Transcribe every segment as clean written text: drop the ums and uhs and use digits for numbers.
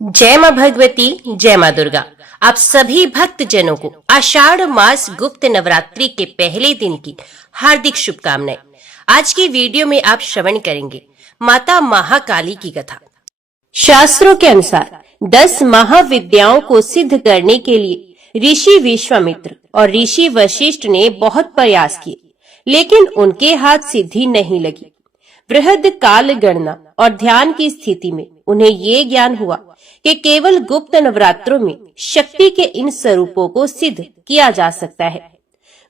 जय मां भगवती, जय मां दुर्गा। आप सभी भक्त जनों को आषाढ़ मास गुप्त नवरात्रि के पहले दिन की हार्दिक शुभकामनाएं। आज की वीडियो में आप श्रवण करेंगे माता महाकाली की कथा। शास्त्रों के अनुसार 10 महाविद्याओं को सिद्ध करने के लिए ऋषि विश्वामित्र और ऋषि वशिष्ठ ने बहुत प्रयास किए, लेकिन उनके हाथ सिद्धि नहीं लगी। बृहद काल गणना और ध्यान की स्थिति में उन्हें ये ज्ञान हुआ कि केवल गुप्त नवरात्रों में शक्ति के इन स्वरूपों को सिद्ध किया जा सकता है।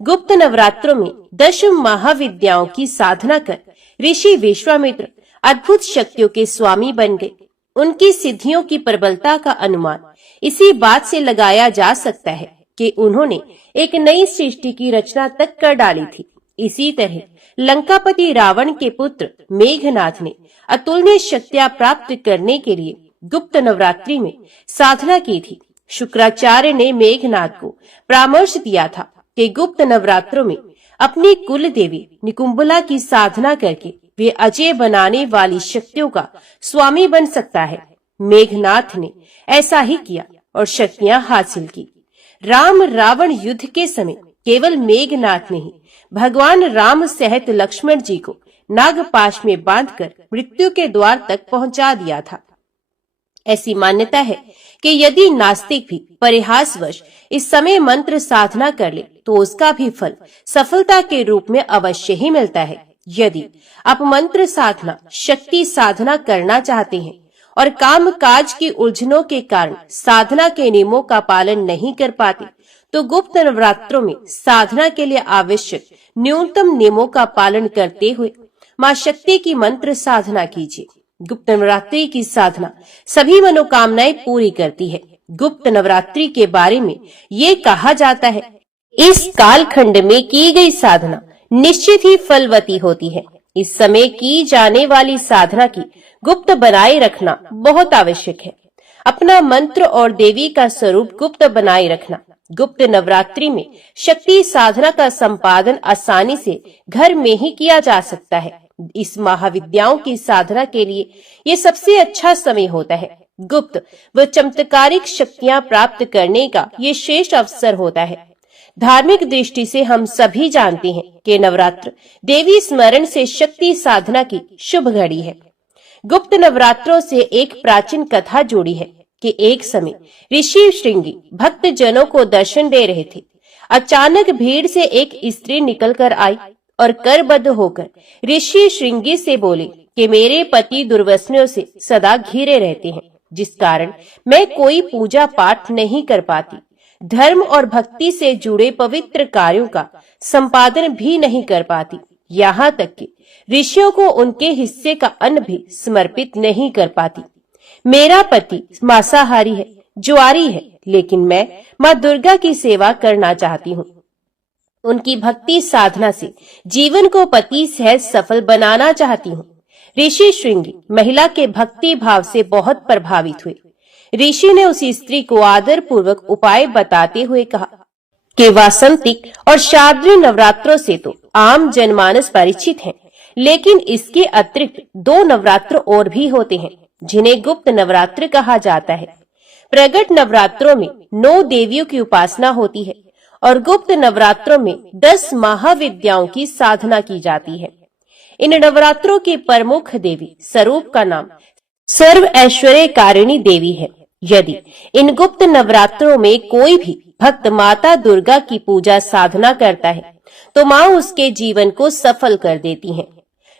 गुप्त नवरात्रों में 10 महाविद्याओं की साधना कर ऋषि विश्वामित्र अद्भुत शक्तियों के स्वामी बन गए। उनकी सिद्धियों की प्रबलता का अनुमान इसी बात से लगाया जा सकता है कि उन्होंने एक नई सृष्टि की रचना तक कर डाली थी। इसी तरह लंकापति रावण के पुत्र मेघनाथ ने अतुलनीय शक्तियां प्राप्त करने के लिए गुप्त नवरात्रि में साधना की थी। शुक्राचार्य ने मेघनाथ को परामर्श दिया था कि गुप्त नवरात्रों में अपनी कुल देवी निकुंभला की साधना करके वे अजय बनाने वाली शक्तियों का स्वामी बन सकता है। मेघनाथ ने ऐसा ही किया और शक्तियां हासिल की। राम रावण युद्ध के समय केवल मेघनाथ ने ही भगवान राम सहित लक्ष्मण जी को नागपाश में बांधकर मृत्यु के द्वार तक पहुंचा दिया था। ऐसी मान्यता है कि यदि नास्तिक भी परिहासवश इस समय मंत्र साधना कर ले तो उसका भी फल सफलता के रूप में अवश्य ही मिलता है। यदि आप मंत्र साधना शक्ति साधना करना चाहते हैं और काम काज की उलझनों के कारण साधना के नियमों का पालन नहीं कर पाते, तो गुप्त नवरात्रों में साधना के लिए आवश्यक न्यूनतम नियमों का पालन करते हुए मां शक्ति की मंत्र साधना कीजिए। गुप्त नवरात्रि की साधना सभी मनोकामनाएं पूरी करती है। गुप्त नवरात्रि के बारे में ये कहा जाता है, इस कालखंड में की गई साधना निश्चित ही फलवती होती है। इस समय की जाने वाली साधना की गुप्त बनाए रखना बहुत आवश्यक है। अपना मंत्र और देवी का स्वरूप गुप्त बनाए रखना। गुप्त नवरात्रि में शक्ति साधना का संपादन आसानी से घर में ही किया जा सकता है। इस महाविद्याओं की साधना के लिए ये सबसे अच्छा समय होता है। गुप्त व चमत्कारिक शक्तियां प्राप्त करने का ये श्रेष्ठ अवसर होता है। धार्मिक दृष्टि से हम सभी जानते हैं कि नवरात्र देवी स्मरण से शक्ति साधना की शुभ घड़ी है। गुप्त नवरात्रों से एक प्राचीन कथा जुड़ी है कि एक समय ऋषि श्रृंगी भक्त जनों को दर्शन दे रहे थे। अचानक भीड़ से एक स्त्री निकल कर आई और करबद्ध होकर ऋषि श्रृंगी से बोले कि मेरे पति दुर्व्यसनियों से सदा घिरे रहते हैं, जिस कारण मैं कोई पूजा पाठ नहीं कर पाती, धर्म और भक्ति से जुड़े पवित्र कार्यों का संपादन भी नहीं कर पाती, यहाँ तक कि ऋषियों को उनके हिस्से का अन्न भी समर्पित नहीं कर पाती। मेरा पति मांसाहारी है, जुआरी है, लेकिन मैं माँ दुर्गा की सेवा करना चाहती हूँ। उनकी भक्ति साधना से जीवन को पति सहित सफल बनाना चाहती हूँ। ऋषि श्रृंगी महिला के भक्ति भाव से बहुत प्रभावित हुए। ऋषि ने उस स्त्री को आदर पूर्वक उपाय बताते हुए कहा कि वासंतिक और शारदीय नवरात्रों से तो आम जनमानस परिचित है, लेकिन इसके अतिरिक्त 2 नवरात्र और भी होते हैं जिन्हें गुप्त नवरात्र कहा जाता है। प्रगट नवरात्रों में 9 देवियों की उपासना होती है और गुप्त नवरात्रों में 10 महाविद्याओं की साधना की जाती है। इन नवरात्रों की प्रमुख देवी स्वरूप का नाम सर्व ऐश्वर्य कारिणी देवी है। यदि इन गुप्त नवरात्रों में कोई भी भक्त माता दुर्गा की पूजा साधना करता है तो माँ उसके जीवन को सफल कर देती हैं।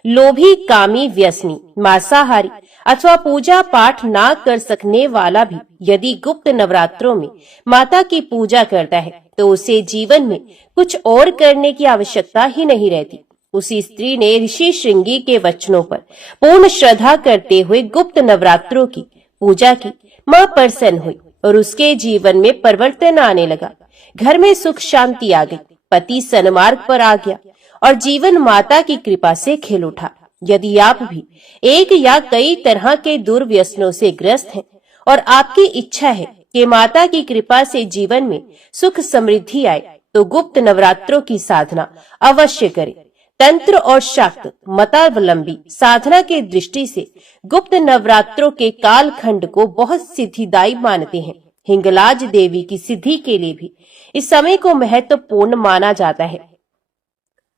लोभी, कामी, व्यसनी, मांसाहारी अथवा पूजा पाठ ना कर सकने वाला भी यदि गुप्त नवरात्रों में माता की पूजा करता है तो उसे जीवन में कुछ और करने की आवश्यकता ही नहीं रहती। उसी स्त्री ने ऋषि श्रृंगी के वचनों पर पूर्ण श्रद्धा करते हुए गुप्त नवरात्रों की पूजा की। माँ प्रसन्न हुई और उसके जीवन में परिवर्तन आने लगा। घर में सुख शांति आ गई, पति सन्मार्ग पर आ गया और जीवन माता की कृपा से खिल उठा। यदि आप भी एक या कई तरह के दुर्व्यसनों से ग्रस्त हैं और आपकी इच्छा है कि माता की कृपा से जीवन में सुख समृद्धि आए, तो गुप्त नवरात्रों की साधना अवश्य करें। तंत्र और शाक्त मतावलंबी साधना के दृष्टि से गुप्त नवरात्रों के कालखंड को बहुत सिद्धिदायी मानते हैं। हिंगलाज देवी की सिद्धि के लिए भी इस समय को महत्वपूर्ण माना जाता है।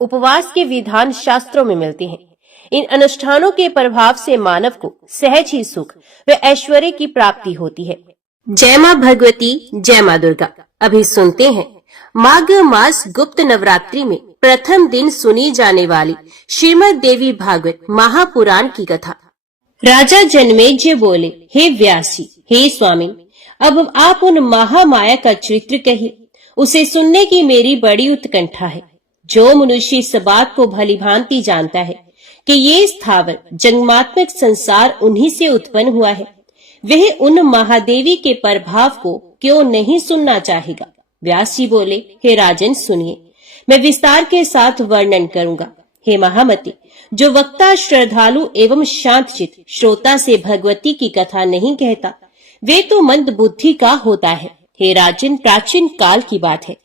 उपवास के विधान शास्त्रों में मिलते हैं। इन अनुष्ठानों के प्रभाव से मानव को सहज ही सुख व ऐश्वर्य की प्राप्ति होती है। जय मां भगवती, जय मां दुर्गा। अभी सुनते हैं माघ मास गुप्त नवरात्रि में प्रथम दिन सुनी जाने वाली श्रीमद देवी भागवत महापुराण की कथा। राजा जनमेजय बोले, हे व्यास जी, हे स्वामी, अब आप उन महामाया का चरित्र कहिए। उसे सुनने की मेरी बड़ी उत्कंठा है। जो मनुष्य इस बात को भली भांति जानता है कि ये स्थावर जन्मात्मक संसार उन्हीं से उत्पन्न हुआ है, वह उन महादेवी के प्रभाव को क्यों नहीं सुनना चाहेगा। व्यास जी बोले, हे राजन सुनिए, मैं विस्तार के साथ वर्णन करूंगा। हे महामती, जो वक्ता श्रद्धालु एवं शांतचित्त श्रोता से भगवती की कथा नहीं कहता, वे तो मंद बुद्धि का होता है। हे राजन, प्राचीन काल की बात है,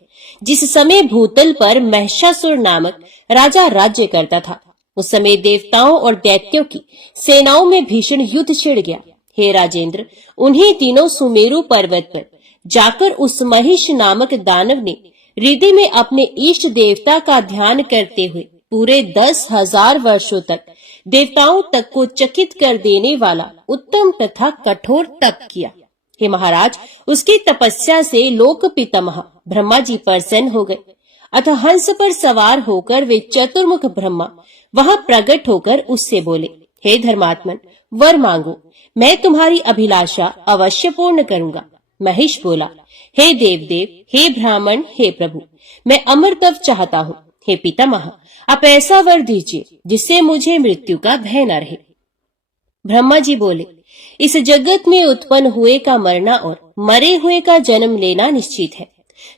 जिस समय भूतल पर महिषासुर नामक राजा राज्य करता था। उस समय देवताओं और दैत्यों की सेनाओं में भीषण युद्ध छिड़ गया। हे राजेंद्र, उन्हीं दिनों सुमेरु पर्वत पर जाकर उस महिष नामक दानव ने हृदय में अपने इष्ट देवता का ध्यान करते हुए पूरे 10,000 वर्षों तक देवताओं तक को चकित कर देने वाला उत्तम तथा कठोर तप किया। हे महाराज, उसकी तपस्या से लोक पितामह ब्रह्मा जी प्रसन्न हो गए। अतः हंस पर सवार होकर वे चतुर्मुख ब्रह्मा वहां प्रकट होकर उससे बोले, हे धर्मात्मन, वर मांगो, मैं तुम्हारी अभिलाषा अवश्य पूर्ण करूंगा। महिष बोला, हे देवदेव, हे ब्राह्मण, हे प्रभु, मैं अमर तप चाहता हूँ। हे पितामह, आप ऐसा वर दीजिए जिससे मुझे मृत्यु का भय न रहे। ब्रह्मा जी बोले, इस जगत में उत्पन्न हुए का मरना और मरे हुए का जन्म लेना निश्चित है।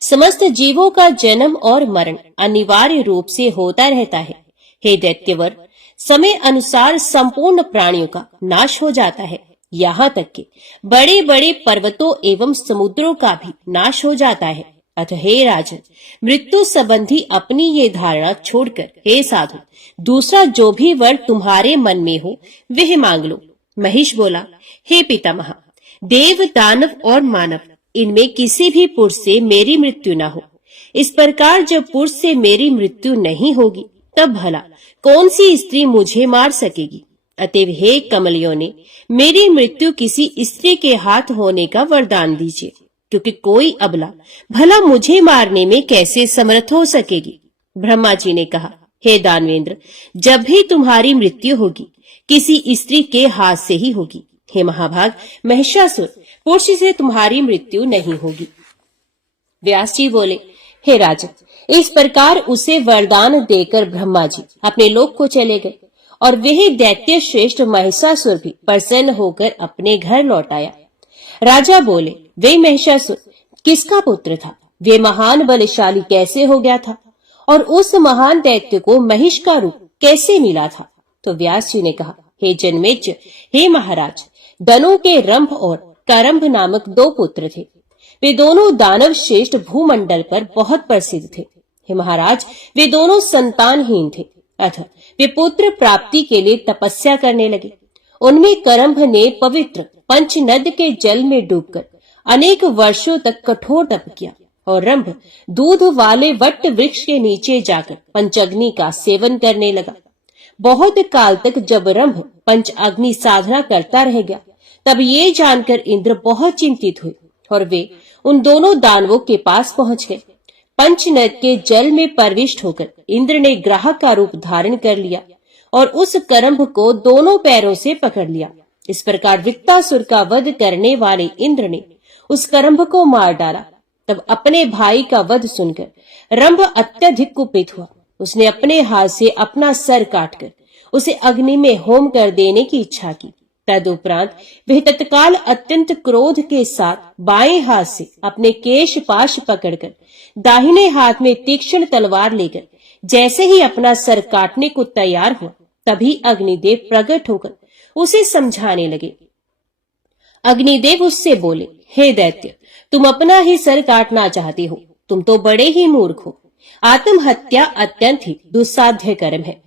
समस्त जीवों का जन्म और मरण अनिवार्य रूप से होता रहता है। हे दैत्यवर, समय अनुसार संपूर्ण प्राणियों का नाश हो जाता है, यहाँ तक कि बड़े बड़े पर्वतों एवं समुद्रों का भी नाश हो जाता है। अतः हे राजन, मृत्यु संबंधी अपनी ये धारणा छोड़कर हे साधु, दूसरा जो भी वर तुम्हारे मन में हो वह मांग लो। महिष बोला, हे पितामह, देव, दानव और मानव, इनमें किसी भी पुरुष से मेरी मृत्यु न हो। इस प्रकार जब पुरुष से मेरी मृत्यु नहीं होगी, तब भला कौन सी स्त्री मुझे मार सकेगी। अतएव हे कमलियों ने मेरी मृत्यु किसी स्त्री के हाथ होने का वरदान दीजिए, क्योंकि कोई अबला भला मुझे मारने में कैसे समर्थ हो सकेगी। ब्रह्मा जी ने कहा, हे दानवेंद्र, जब भी तुम्हारी मृत्यु होगी किसी स्त्री के हाथ से ही होगी। हे महाभाग महिषासुर, पुरुष से तुम्हारी मृत्यु नहीं होगी। व्यास जी बोले, हे राजन, इस प्रकार उसे वरदान देकर ब्रह्मा जी अपने लोक को चले गए और वही दैत्य श्रेष्ठ महिषासुर भी प्रसन्न होकर अपने घर लौट आया। राजा बोले, वे महिषासुर किसका पुत्र था? वे महान बलशाली कैसे हो गया था? और उस महान दैत्य को महिष का रूप कैसे मिला था? तो व्यास जी ने कहा, हे जनमेजय, हे महाराज, दनु के रंभ और करंभ नामक 2 पुत्र थे। वे दोनों दानव श्रेष्ठ भूमंडल पर बहुत प्रसिद्ध थे। हे महाराज, वे दोनों संतानहीन थे। अतः वे पुत्र प्राप्ति के लिए तपस्या करने लगे। उनमें करंभ ने पवित्र पंचनद के जल में डूबकर अनेक वर्षों तक कठोर तप किया और रंभ दूध वाले वट वृक्ष के नीचे जाकर पंचअग्नि का सेवन करने लगा। बहुत काल तक जब रंभ पंच अग्नि साधना करता रह गया, तब ये जानकर इंद्र बहुत चिंतित हुए और वे उन दोनों दानवों के पास पहुंच गए। पंचनद के जल में प्रविष्ट होकर इंद्र ने ग्राहक का रूप धारण कर लिया और उस करंभ को दोनों पैरों से पकड़ लिया। इस प्रकार वृत्तासुर का वध करने वाले इंद्र ने उस करंभ को मार डाला। तब अपने भाई का वध सुनकर रंभ अत्यधिक कुपित हुआ। उसने अपने हाथ से अपना सर काटकर उसे अग्नि में होम कर देने की इच्छा की। तदुपरांत वह तत्काल अत्यंत क्रोध के साथ बाएं हाथ से अपने केश पाश पकड़कर दाहिने हाथ में तीक्ष्ण तलवार लेकर जैसे ही अपना सर काटने को तैयार हुआ, तभी अग्निदेव प्रकट होकर उसे समझाने लगे। अग्निदेव उससे बोले, हे दैत्य, तुम अपना ही सर काटना चाहते हो, तुम तो बड़े ही मूर्ख हो। आत्महत्या अत्यंत ही दुस्साध्य कर्म है।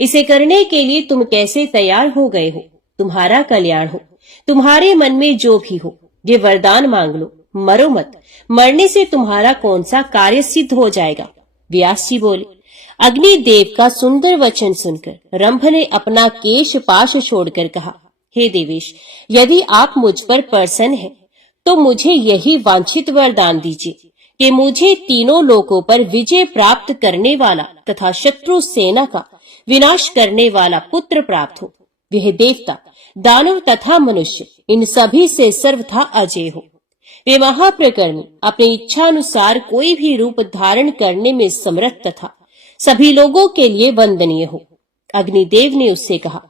इसे करने के लिए तुम कैसे तैयार हो गए हो? तुम्हारा कल्याण हो। तुम्हारे मन में जो भी हो, ये वरदान मांग लो, मरो मत। मरने से तुम्हारा कौन सा कार्य सिद्ध हो जाएगा? व्यास जी बोले। अग्निदेव का सुंदर वचन सुनकर रंभ ने अपना केश पाश छोड़कर कहा, हे देवेश, यदि आप मुझ पर प्रसन्न हैं, तो मुझे यही वांछित वरदान दीजिए कि मुझे तीनों लोकों पर विजय प्राप्त करने वाला तथा शत्रु सेना का विनाश करने वाला पुत्र प्राप्त हो। वह देवता, दानव तथा मनुष्य, इन सभी से सर्वथा अजय हो। वे महाप्रकर्मी, अपनी इच्छा अनुसार कोई भी रूप धारण करने में समर्थ तथा सभी लोगों के लिए वंदनीय हो। अग्निदेव ने उससे कहा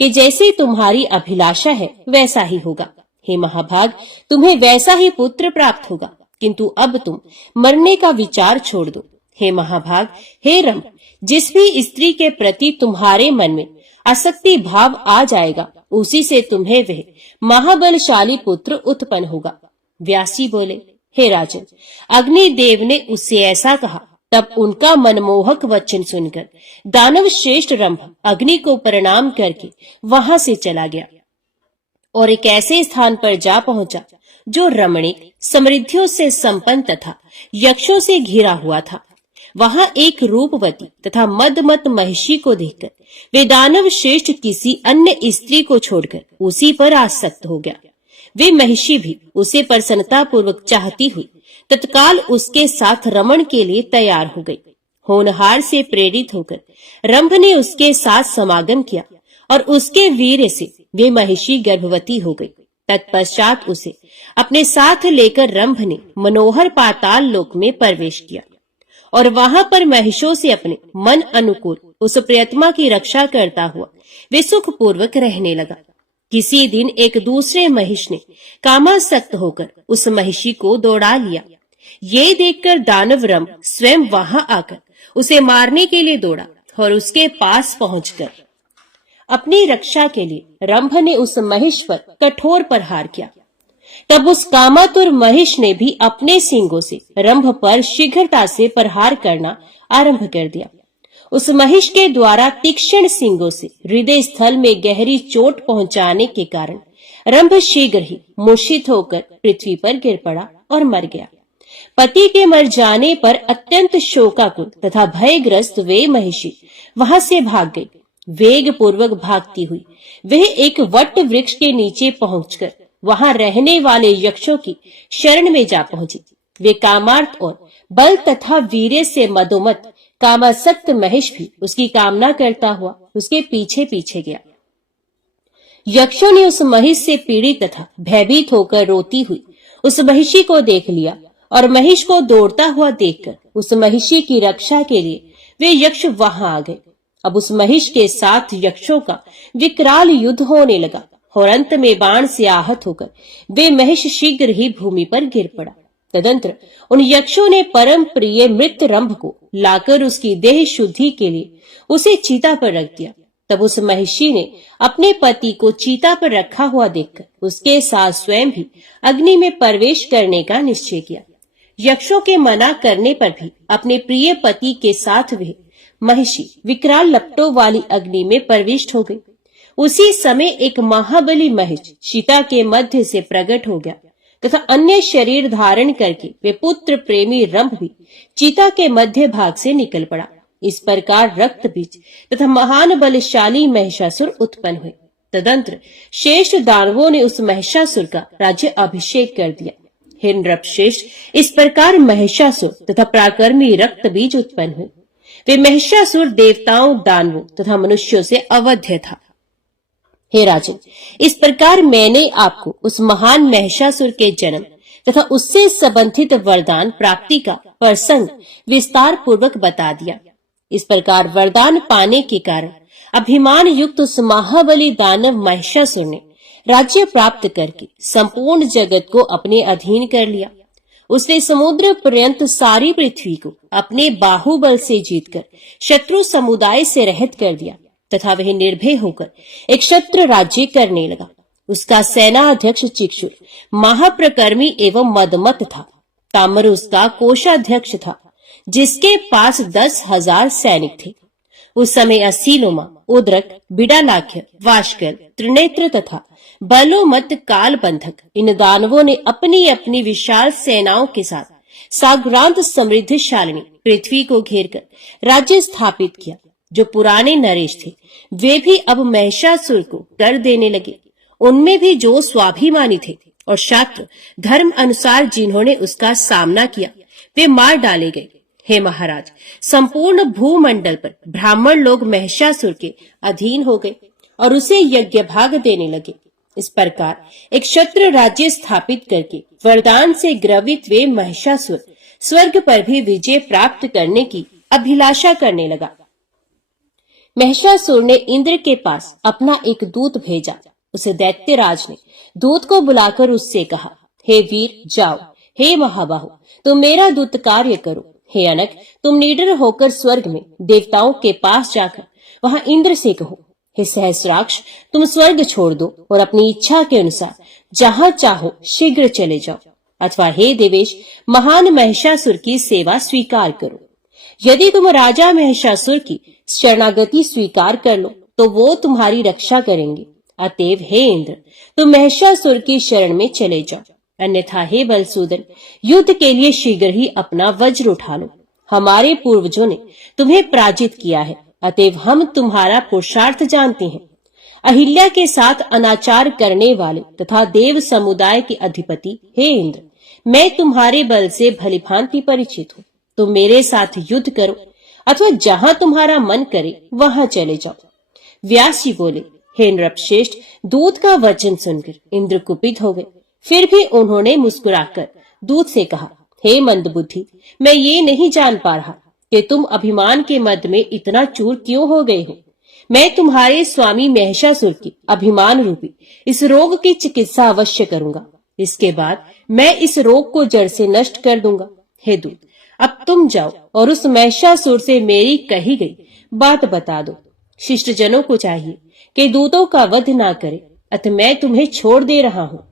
कि जैसे तुम्हारी अभिलाषा है वैसा ही होगा। हे महाभाग, तुम्हें वैसा ही पुत्र प्राप्त होगा, किंतु अब तुम मरने का विचार छोड़ दो। हे महाभाग, हे रंभ, जिस भी स्त्री के प्रति तुम्हारे मन में आसक्ति भाव आ जाएगा, उसी से तुम्हें वह महाबलशाली पुत्र उत्पन्न होगा। व्यासी बोले, हे राजन, अग्निदेव ने उससे ऐसा कहा। तब उनका मनमोहक वचन सुनकर दानव श्रेष्ठ रंभ अग्नि को प्रणाम करके वहां से चला गया और एक ऐसे स्थान पर जा पहुंचा जो रमणीक, समृद्धियों से संपन्न तथा यक्षों से घिरा हुआ था। वहां एक रूपवती तथा मदमत महिषी को देखकर वे दानव श्रेष्ठ किसी अन्य स्त्री को छोड़कर उसी पर आसक्त हो गया। वे महिषी भी उसे प्रसन्नता पूर्वक चाहती हुई तत्काल उसके साथ रमण के लिए तैयार हो गई। होनहार से प्रेरित होकर रंभ ने उसके साथ समागम किया और उसके वीर्य से वे महिषी गर्भवती हो गई। तत्पश्चात उसे अपने साथ लेकर रंभ ने मनोहर पाताल लोक में प्रवेश किया और वहां पर महिषों से अपने मन अनुकूल उस प्रियतमा की रक्षा करता हुआ वे सुख पूर्वक रहने लगा। किसी दिन एक दूसरे महिष ने कामासक्त होकर उस महिषी को दौड़ा लिया। ये देखकर दानव रंभ स्वयं वहां आकर उसे मारने के लिए दौड़ा और उसके पास पहुंचकर अपनी रक्षा के लिए रंभ ने उस महिष पर कठोर प्रहार किया। तब उस कामातुर महिष ने भी अपने सींगों से रंभ पर शीघ्रता से प्रहार करना आरंभ कर दिया। उस महिष के द्वारा तीक्ष्ण सींगों से हृदय स्थल में गहरी चोट पहुंचाने के कारण रंभ शीघ्र ही मूर्छित होकर पृथ्वी पर गिर पड़ा और मर गया। पति के मर जाने पर अत्यंत शोकाकुल तथा भयग्रस्त वे महिषी वहां से भाग गई। वेग पूर्वक भागती हुई वह एक वट वृक्ष के नीचे पहुंचकर वहां रहने वाले यक्षों की शरण में जा पहुंची। वे कामार्थ और बल तथा वीर्य से मदोमत कामासक्त महिष भी उसकी कामना करता हुआ उसके पीछे पीछे गया। यक्षों ने उस महिष से पीड़ित तथा भयभीत होकर रोती हुई उस महिषी को देख लिया और महिष को दौड़ता हुआ देखकर उस महिषी की रक्षा के लिए वे यक्ष वहां आ गए। अब उस महिष के साथ यक्षों का विकराल युद्ध होने लगा और अंत में बाण से आहत होकर वे महिष शीघ्र ही भूमि पर गिर पड़ा। तदंतर उन यक्षों ने परम प्रिय मृत रंभ को लाकर उसकी देह शुद्धि के लिए उसे चीता पर रख दिया। तब उस महिषी ने अपने पति को चीता पर रखा हुआ देखकर उसके साथ स्वयं भी अग्नि में प्रवेश करने का निश्चय किया। यक्षों के मना करने पर भी अपने प्रिय पति के साथ वे महिषी विकराल लपटों वाली अग्नि में प्रविष्ट हो गई। उसी समय एक महाबली महिष चीता के मध्य से प्रकट हो गया तथा अन्य शरीर धारण करके वे पुत्र प्रेमी रंभ भी चीता के मध्य भाग से निकल पड़ा। इस प्रकार रक्त बीज तथा महान बलशाली महिषासुर उत्पन्न हुए। तदंतर श्रेष्ठ दानवों ने उस महिषासुर का राज्य अभिषेक कर दिया। हे नृपश्रेष्ठ, इस प्रकार महिषासुर तथा पराक्रमी रक्त बीज उत्पन्न हुए। वे महिषासुर देवताओं, दानवों तथा मनुष्यों से अवध्य था। हे राजन, इस प्रकार मैंने आपको उस महान महिषासुर के जन्म तथा उससे संबंधित वरदान प्राप्ति का प्रसंग विस्तार पूर्वक बता दिया। इस प्रकार वरदान पाने के कारण अभिमान युक्त उस महाबली दानव महिषासुर ने राज्य प्राप्त करके संपूर्ण जगत को अपने अधीन कर लिया। उसने समुद्र पर्यंत सारी पृथ्वी को अपने बाहुबल से जीतकर शत्रु समुदाय से रहित कर दिया तथा वह निर्भय होकर एक क्षत्र राज्य करने लगा। उसका सेनाध्यक्ष चिक्षुर महाप्रकर्मी एवं मदमत था। ताम्र उसका कोषाध्यक्ष था। जिसके पास 10,000 सैनिक थे। उस समय असीलोमा, उद्रक, बिडालाख्य, वाशकर, त्रिनेत्र तथा बलोमत कालबंधक इन दानवों ने अपनी अपनी विशाल सेनाओं के साथ साग्रांत समृद्धशालिनी पृथ्वी को घेरकर राज्य स्थापित किया। जो पुराने नरेश थे वे भी अब महिषासुर को कर देने लगे। उनमें भी जो स्वाभिमानी थे और शास्त्र धर्म अनुसार जिन्होंने उसका सामना किया वे मार डाले गए। हे महाराज, संपूर्ण भूमंडल पर ब्राह्मण लोग महिषासुर के अधीन हो गए और उसे यज्ञ भाग देने लगे। इस प्रकार एक क्षत्र राज्य स्थापित करके वरदान से ग्रवित वे महिषासुर स्वर्ग पर भी विजय प्राप्त करने की अभिलाषा करने लगा। महिषासुर ने इंद्र के पास अपना एक दूत भेजा। उस दैत्यराज ने दूत को बुलाकर उससे कहा, हे वीर जाओ, हे महाबाहु तुम मेरा दूत कार्य करो। हे अनक, तुम निडर होकर स्वर्ग में देवताओं के पास जाकर वहां इंद्र से कहो, हे सहस्राक्ष तुम स्वर्ग छोड़ दो और अपनी इच्छा के अनुसार जहां चाहो शीघ्र चले जाओ। अथवा हे देवेश, महान महिषासुर की सेवा स्वीकार करो। यदि तुम राजा महिषासुर की शरणागति स्वीकार कर लो तो वो तुम्हारी रक्षा करेंगे। अतएव हे इंद्र, तुम महिषासुर की शरण में चले जाओ। अन्यथा हे बलसूदन, युद्ध के लिए शीघ्र ही अपना वज्र उठा लो। हमारे पूर्वजों ने तुम्हें पराजित किया है, अतएव हम तुम्हारा पुरुषार्थ जानते हैं। अहिल्या के साथ अनाचार करने वाले तथा देव समुदाय के अधिपति हे इंद्र, मैं तुम्हारे बल से भलीभांति परिचित हूँ। तुम मेरे साथ युद्ध करो अथवा जहां तुम्हारा मन करे वहां चले जाओ। व्यास जी बोले, हे नृपश्रेष्ठ, दूत का वचन सुनकर इंद्र कुपित हो गए। फिर भी उन्होंने मुस्कुराकर दूत से कहा, हे मंदबुद्धि, मैं ये नहीं जान पा रहा कि तुम अभिमान के मद में इतना चूर क्यों हो गए हो। मैं तुम्हारे स्वामी महिषासुर की अभिमान रूपी इस रोग की चिकित्सा अवश्य करूंगा। इसके बाद मैं इस रोग को जड़ से नष्ट कर दूंगा। हे दूत, अब तुम जाओ और उस महिषासुर से मेरी कही गई बात बता दो। शिष्ट जनों को चाहिए कि दूतों का वध ना करे, अतः मैं तुम्हें छोड़ दे रहा हूँ।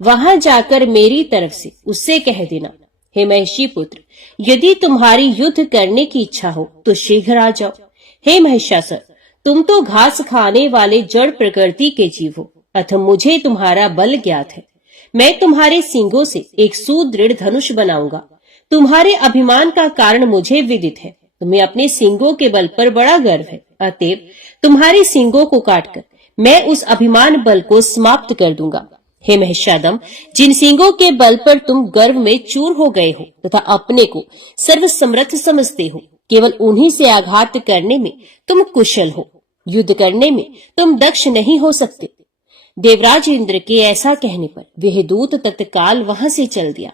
वहां जाकर मेरी तरफ से उससे कह देना, हे महिषी पुत्र, यदि तुम्हारी युद्ध करने की इच्छा हो तो शीघ्र आ जाओ। हे महिषासुर, तुम तो घास खाने वाले जड़ प्रकृति के जीव हो, अतः मुझे तुम्हारा बल ज्ञात है। मैं तुम्हारे सींगों से एक सुदृढ़ धनुष बनाऊंगा। तुम्हारे अभिमान का कारण मुझे विदित है। तुम्हें अपने सींगों के बल पर बड़ा गर्व है, अतएव तुम्हारे सींगों को काटकर मैं उस अभिमान बल को समाप्त कर दूंगा। हे महिषादम, जिन सींगों के बल पर तुम गर्व में चूर हो गए हो तथा अपने को सर्वसमर्थ समझते हो, केवल उन्हीं से आघात करने में तुम कुशल हो, युद्ध करने में तुम दक्ष नहीं हो सकते। देवराज इंद्र के ऐसा कहने पर वह दूत तत्काल वहां से चल दिया।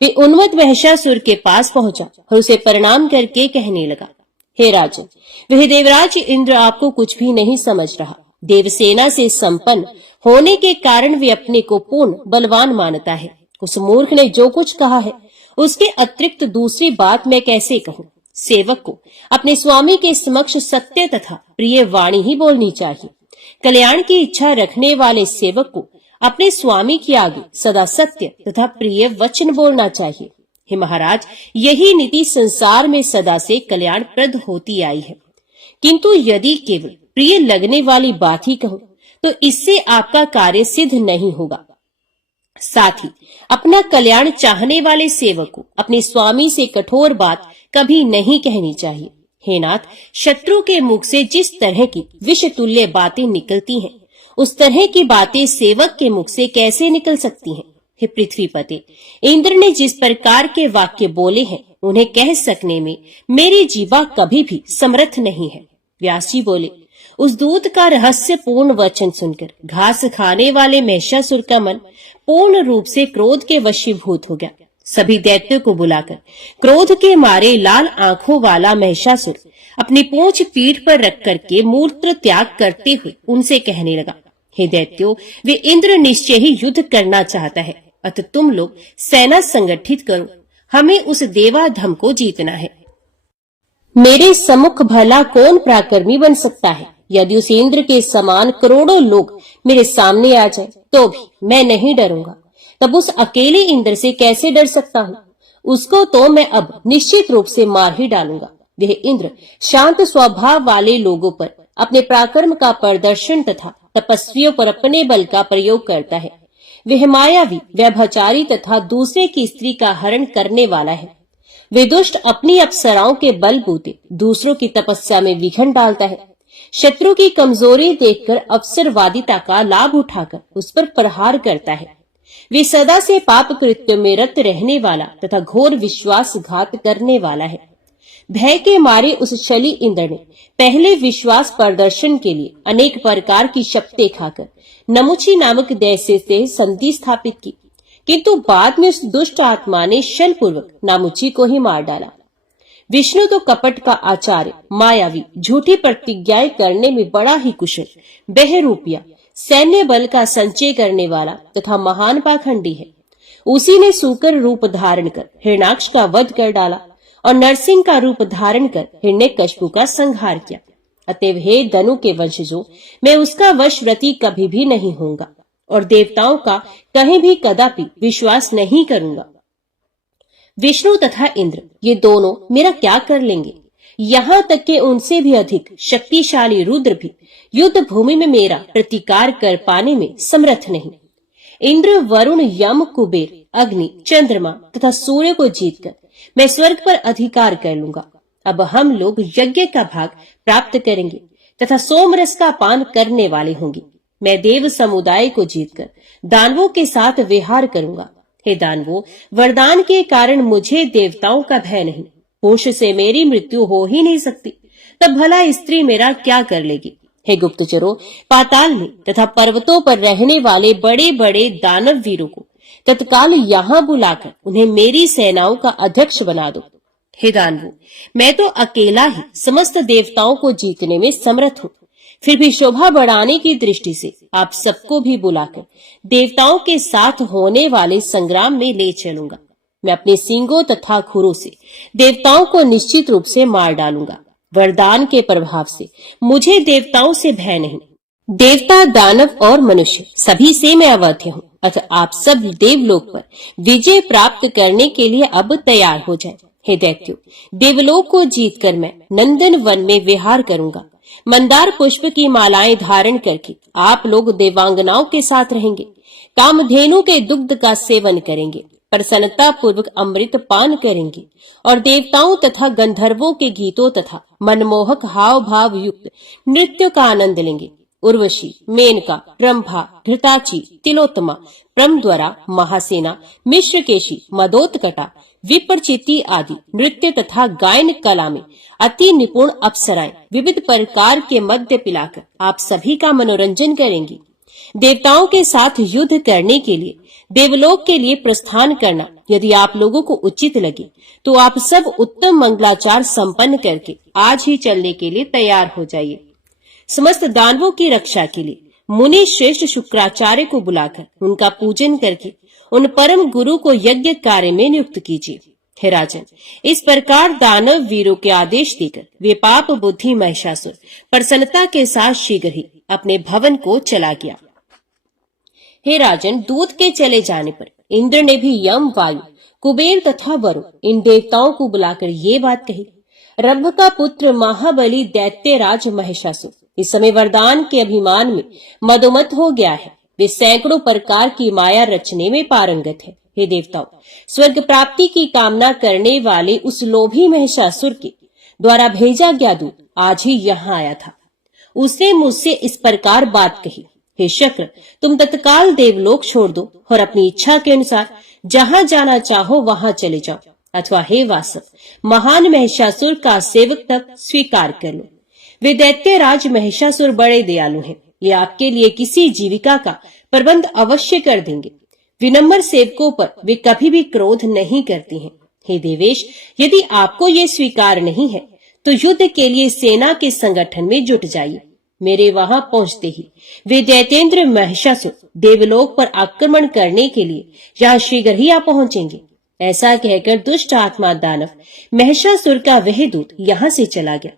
वे उन्मत्त महिषासुर के पास पहुंचा और उसे प्रणाम करके कहने लगा, हे राजन, वह देवराज इंद्र आपको कुछ भी नहीं समझ रहा। देवसेना से संपन्न होने के कारण वे अपने को पूर्ण बलवान मानता है। उस मूर्ख ने जो कुछ कहा है उसके अतिरिक्त दूसरी बात मैं कैसे कहूँ। सेवक को अपने स्वामी के समक्ष सत्य तथा प्रिय वाणी ही बोलनी चाहिए। कल्याण की इच्छा रखने वाले सेवक को अपने स्वामी के आगे सदा सत्य तथा प्रिय वचन बोलना चाहिए। हे महाराज, यही नीति संसार में सदा से कल्याणप्रद होती आई है। किंतु यदि केवल प्रिय लगने वाली बात ही कहूं तो इससे आपका कार्य सिद्ध नहीं होगा। साथ ही अपना कल्याण चाहने वाले सेवक को अपने स्वामी से कठोर बात कभी नहीं कहनी चाहिए। हे नाथ, शत्रु के मुख से जिस तरह की विष तुल्य बातें निकलती हैं, उस तरह की बातें सेवक के मुख से कैसे निकल सकती हैं। हे पृथ्वीपते, इंद्र ने जिस प्रकार के वाक्य बोले हैं उन्हें कह सकने में मेरी जीवा कभी भी समर्थ नहीं है। व्यास जी बोले, उस दूत का रहस्य पूर्ण वचन सुनकर घास खाने वाले महिषासुर का मन पूर्ण रूप से क्रोध के वशीभूत हो गया। सभी दैत्यों को बुलाकर क्रोध के मारे लाल आंखों वाला महिषासुर अपनी पूंछ पीठ पर रख करके मूत्र त्याग करते हुए उनसे कहने लगा, हे दैत्यों, वे इंद्र निश्चय ही युद्ध करना चाहता है, अतः तुम लोग सेना संगठित करो, हमें उस देवाधम को जीतना है। मेरे सम्मुख भला कौन पराक्रमी बन सकता है। यदि उस इंद्र के समान करोड़ों लोग मेरे सामने आ जाएं, तो भी मैं नहीं डरूंगा। तब उस अकेले इंद्र से कैसे डर सकता हूँ। उसको तो मैं अब निश्चित रूप से मार ही डालूंगा। वह इंद्र शांत स्वभाव वाले लोगों पर अपने पराक्रम का प्रदर्शन तथा तपस्वियों पर अपने बल का प्रयोग करता है। वह मायावी, व्यभिचारी तथा दूसरे की स्त्री का हरण करने वाला है। वे दुष्ट अपनी अप्सराओं के बलबूते दूसरों की तपस्या में विघ्न डालता है। शत्रु की कमजोरी देखकर अवसरवादिता का लाभ उठाकर उस पर प्रहार करता है। वे सदा से पाप कृत्य में रत रहने वाला तथा घोर विश्वासघात करने वाला है। भय के मारे उस छली इंद्र ने पहले विश्वास प्रदर्शन के लिए अनेक प्रकार की शपथें खाकर नमुची नामक दैत्य से संधि स्थापित की, किंतु बाद में उस दुष्ट आत्मा ने छल पूर्वक नामुची को ही मार डाला। विष्णु तो कपट का आचार्य, मायावी, झूठी प्रतिज्ञाएं करने में बड़ा ही कुशल, बहरूपिया, सैन्य बल का संचय करने वाला तथा महान पाखंडी है। उसी ने सूकर रूप धारण कर हिरण्याक्ष का वध कर डाला और नरसिंह का रूप धारण कर हिरण्यकशिपु का संहार किया। अतएव हे धनु के वंशजों, मैं उसका वशव्रती कभी भी नहीं होऊंगा और देवताओं का कहीं भी कदापि विश्वास नहीं करूंगा। विष्णु तथा इंद्र ये दोनों मेरा क्या कर लेंगे? यहाँ तक कि उनसे भी अधिक शक्तिशाली रुद्र भी युद्ध भूमि में मेरा प्रतिकार कर पाने में समर्थ नहीं। इंद्र, वरुण, यम, कुबेर, अग्नि, चंद्रमा तथा सूर्य को जीतकर मैं स्वर्ग पर अधिकार कर लूंगा। अब हम लोग यज्ञ का भाग प्राप्त करेंगे तथा सोमरस का पान करने वाले होंगे। मैं देव समुदाय को जीतकर दानवों के साथ विहार करूंगा। हे दानवों, वरदान के कारण मुझे देवताओं का भय नहीं। पुरुष से मेरी मृत्यु हो ही नहीं सकती, तब भला स्त्री मेरा क्या कर लेगी? हे गुप्तचरों, पाताल में तथा पर्वतों पर रहने वाले बड़े बड़े दानव वीरों को तत्काल यहाँ बुलाकर उन्हें मेरी सेनाओं का अध्यक्ष बना दो। हे दानवों, मैं तो अकेला ही समस्त देवताओं को जीतने में समर्थ हूँ। फिर भी शोभा बढ़ाने की दृष्टि से आप सबको भी बुलाकर देवताओं के साथ होने वाले संग्राम में ले चलूंगा। मैं अपने सींगों तथा खुरों से देवताओं को निश्चित रूप से मार डालूंगा। वरदान के प्रभाव से मुझे देवताओं से भय नहीं। देवता, दानव और मनुष्य सभी से मैं अवध्य हूँ। अतः आप सब देवलोक पर विजय प्राप्त करने के लिए अब तैयार हो जाएं। हे दैत्यों, देवलोक को जीतकर मैं नंदन वन में विहार करूंगा। मंदार पुष्प की मालाएं धारण करके आप लोग देवांगनाओं के साथ रहेंगे। कामधेनु के दुग्ध का सेवन करेंगे, प्रसन्नता पूर्वक अमृत पान करेंगे और देवताओं तथा गंधर्वों के गीतों तथा मनमोहक हाव भाव युक्त नृत्य का आनंद लेंगे। उर्वशी, मेनका, रंभा, घृताची, तिलोत्तमा, प्रमद्वरा, महासेना, मिश्रकेशी, मदोत्कटा, विप्रचिति आदि नृत्य तथा गायन कला में अति निपुण अप्सराएं विविध प्रकार के मद्य पिलाकर आप सभी का मनोरंजन करेंगी। देवताओं के साथ युद्ध करने के लिए देवलोक के लिए प्रस्थान करना यदि आप लोगों को उचित लगे तो आप सब उत्तम मंगलाचार संपन्न करके आज ही चलने के लिए तैयार हो जाइए। समस्त दानवों की रक्षा के लिए मुनि श्रेष्ठ शुक्राचार्य को बुलाकर उनका पूजन करके उन परम गुरु को यज्ञ कार्य में नियुक्त कीजिए। हे राजन, इस प्रकार दानव वीरों के आदेश देकर वे पाप बुद्धि महिषासुर प्रसन्नता के साथ शीघ्र ही अपने भवन को चला गया। हे राजन, दूत के चले जाने पर इंद्र ने भी यम, वायु, कुबेर तथा वरुण इन देवताओं को बुलाकर ये बात कही। रंभ का पुत्र महाबली दैत्य राज महिषासुर इस समय वरदान के अभिमान में मदोमत हो गया है। वे सैकड़ों प्रकार की माया रचने में पारंगत है। हे देवताओं, स्वर्ग प्राप्ति की कामना करने वाले उस लोभी महिषासुर के द्वारा भेजा गया दूत आज ही यहाँ आया था। उसने मुझसे इस प्रकार बात कही, हे शक्र, तुम तत्काल देवलोक छोड़ दो और अपनी इच्छा के अनुसार जहाँ जाना चाहो वहाँ चले जाओ, अथवा हे वासव, महान महिषासुर का सेवक तक स्वीकार कर लो। वे दैत्य राज महिषासुर बड़े दयालु हैं। ये आपके लिए किसी जीविका का प्रबंध अवश्य कर देंगे। विनम्र सेवकों पर वे कभी भी क्रोध नहीं करती हैं। हे देवेश, यदि आपको ये स्वीकार नहीं है तो युद्ध के लिए सेना के संगठन में जुट जाइए। मेरे वहां पहुंचते ही वे दैत्येंद्र महिषासुर देवलोक पर आक्रमण करने के लिए यहाँ शीघ्र ही आ पहुंचेंगे। ऐसा कहकर दुष्ट आत्मा दानव महिषासुर का वह दूत यहाँ से चला गया।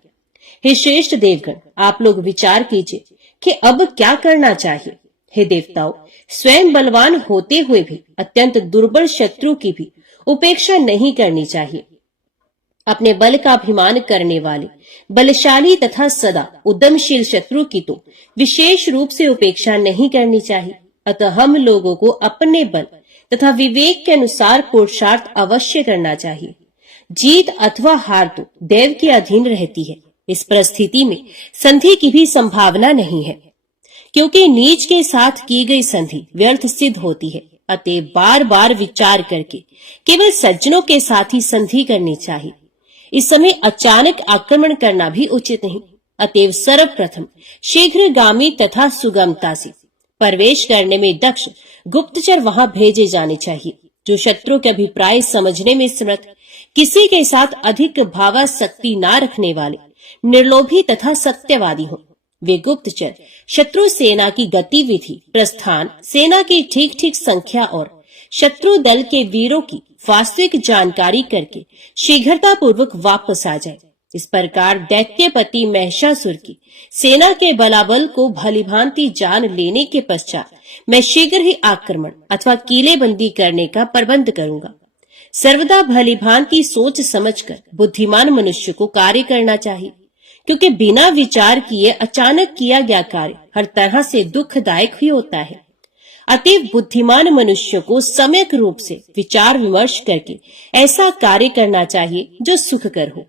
हे श्रेष्ठ देवगण, आप लोग विचार कीजिए कि अब क्या करना चाहिए। हे देवताओं, स्वयं बलवान होते हुए भी अत्यंत दुर्बल शत्रु की भी उपेक्षा नहीं करनी चाहिए। अपने बल का अभिमान करने वाले बलशाली तथा सदा उद्यमशील शत्रु की तो विशेष रूप से उपेक्षा नहीं करनी चाहिए। अतः हम लोगों को अपने बल तथा विवेक के अनुसार पुरुषार्थ अवश्य करना चाहिए। जीत अथवा हार तो देव के अधीन रहती है। इस परिस्थिति में संधि की भी संभावना नहीं है, क्योंकि नीच के साथ की गई संधि व्यर्थ सिद्ध होती है। अतः बार बार विचार करके केवल सज्जनों के साथ ही संधि करनी चाहिए। इस समय अचानक आक्रमण करना भी उचित नहीं। अतएव सर्वप्रथम शीघ्रगामी तथा सुगमता से प्रवेश करने में दक्ष गुप्तचर वहां भेजे जाने चाहिए, जो शत्रु के अभिप्राय समझने में समर्थ, किसी के साथ अधिक भावासक्ति न रखने वाले, निर्लोभी तथा सत्यवादी हों। वे गुप्तचर शत्रु सेना की गतिविधि, प्रस्थान, सेना की ठीक ठीक संख्या और शत्रु दल के वीरों की वास्तविक जानकारी करके शीघ्रता पूर्वक वापस आ जाए। इस प्रकार दैत्यपति महिषासुर की सेना के बलाबल को भलीभांति जान लेने के पश्चात मैं शीघ्र ही आक्रमण अथवा किलेबंदी करने का प्रबंध करूंगा। सर्वदा भलीभांति सोच समझकर बुद्धिमान मनुष्य को कार्य करना चाहिए, क्योंकि बिना विचार किए अचानक किया गया कार्य हर तरह से दुखदायक ही होता है। अतएव बुद्धिमान मनुष्य को सम्यक रूप से विचार विमर्श करके ऐसा कार्य करना चाहिए जो सुखकर हो।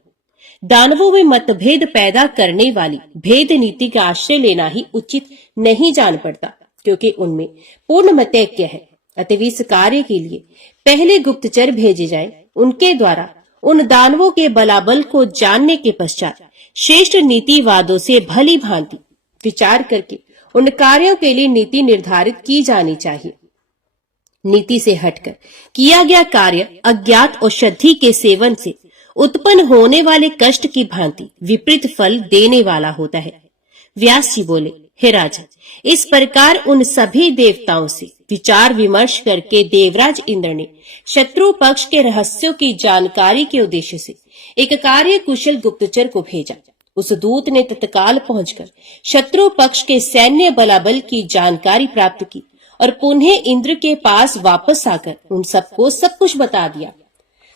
दानवों में मतभेद पैदा करने वाली भेद नीति का आश्रय लेना ही उचित नहीं जान पड़ता, क्योंकि उनमें पूर्ण मतैक्य है। अतएव इस कार्य के लिए पहले गुप्तचर भेजे जाए। उनके द्वारा उन दानवों के बलाबल को जानने के पश्चात श्रेष्ठ नीतिवादों से भली भांति विचार करके उन कार्यों के लिए नीति निर्धारित की जानी चाहिए। नीति से हटकर किया गया कार्य अज्ञात औषधि के सेवन से उत्पन्न होने वाले कष्ट की भांति विपरीत फल देने वाला होता है। व्यास जी बोले, हे राजन, इस प्रकार उन सभी देवताओं से विचार विमर्श करके देवराज इंद्र ने शत्रु पक्ष के रहस्यों की जानकारी के उद्देश्य से एक कार्य कुशल गुप्तचर को भेजा। उस दूत ने तत्काल पहुंचकर शत्रु पक्ष के सैन्य बलाबल की जानकारी प्राप्त की और पुनः इंद्र के पास वापस आकर उन सबको सब कुछ बता दिया।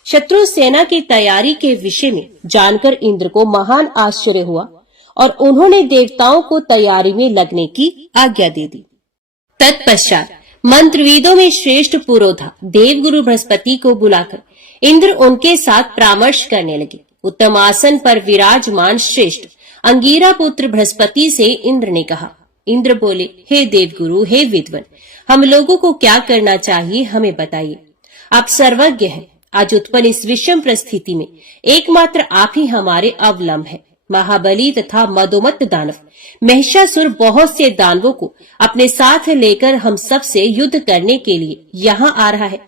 शत्रु सेना की तैयारी के विषय में जानकर इंद्र को महान आश्चर्य हुआ और उन्होंने देवताओं को तैयारी में लगने की आज्ञा दे दी। तत्पश्चात मंत्रविदों में श्रेष्ठ पुरोधा देवगुरु बृहस्पति को बुलाकर इंद्र उनके साथ परामर्श करने लगे। उत्तम आसन पर विराजमान श्रेष्ठ अंगीरा पुत्र बृहस्पति से इंद्र ने कहा। इंद्र बोले, हे देवगुरु, हे विद्वान, हम लोगों को क्या करना चाहिए, हमें बताइए। आप सर्वज्ञ हैं। आज उत्पन्न इस विषम परिस्थिति में एकमात्र आप ही हमारे अवलंब हैं। महाबली तथा मदोमत्त दानव महिषासुर बहुत से दानवों को अपने साथ लेकर हम सब से युद्ध करने के लिए यहाँ आ रहा है।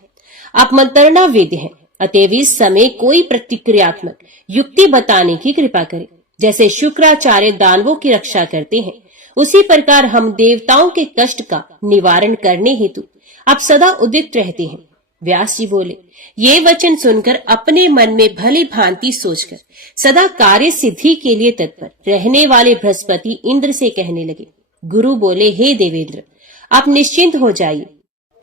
आप मंत्रणा वेद्य हैं, अतएव इस समय कोई प्रतिक्रियात्मक युक्ति बताने की कृपा करें। जैसे शुक्राचार्य दानवों की रक्षा करते हैं, उसी प्रकार हम देवताओं के कष्ट का निवारण करने हेतु आप सदा उद्युक्त रहते हैं। व्यास जी बोले, ये वचन सुनकर अपने मन में भली भांति सोचकर सदा कार्य सिद्धि के लिए तत्पर रहने वाले बृहस्पति इंद्र से कहने लगे। गुरु बोले, हे देवेंद्र, आप निश्चिंत हो जाइए।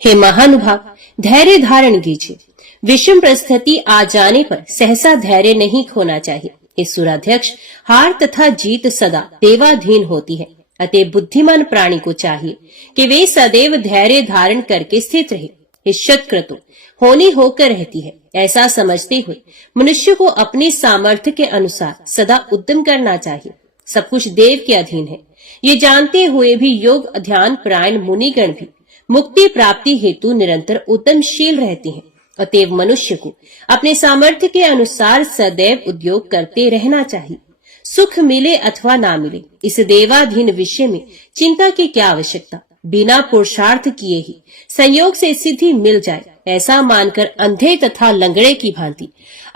हे महानुभाव, धैर्य धारण कीजिए। विषम परिस्थिति आ जाने पर सहसा धैर्य नहीं खोना चाहिए। इस सुराध्यक्ष हार तथा जीत सदा देवाधीन होती है। अतः बुद्धिमान प्राणी को चाहिए कि वे सदैव धैर्य धारण करके स्थित रहे। इस शतक्रतु होनी होकर रहती है, ऐसा समझते हुए मनुष्य को अपनी सामर्थ्य के अनुसार सदा उद्यम करना चाहिए। सब कुछ देव के अधीन है, ये जानते हुए भी योग ध्यान परायण मुनिगण भी मुक्ति प्राप्ति हेतु निरंतर उद्यमशील रहते हैं। अतएव मनुष्य को अपने सामर्थ्य के अनुसार सदैव उद्योग करते रहना चाहिए। सुख मिले अथवा ना मिले, इस देवाधीन विषय में चिंता की क्या आवश्यकता। बिना पुरुषार्थ किए ही संयोग से सिद्धि मिल जाए, ऐसा मानकर अंधे तथा लंगड़े की भांति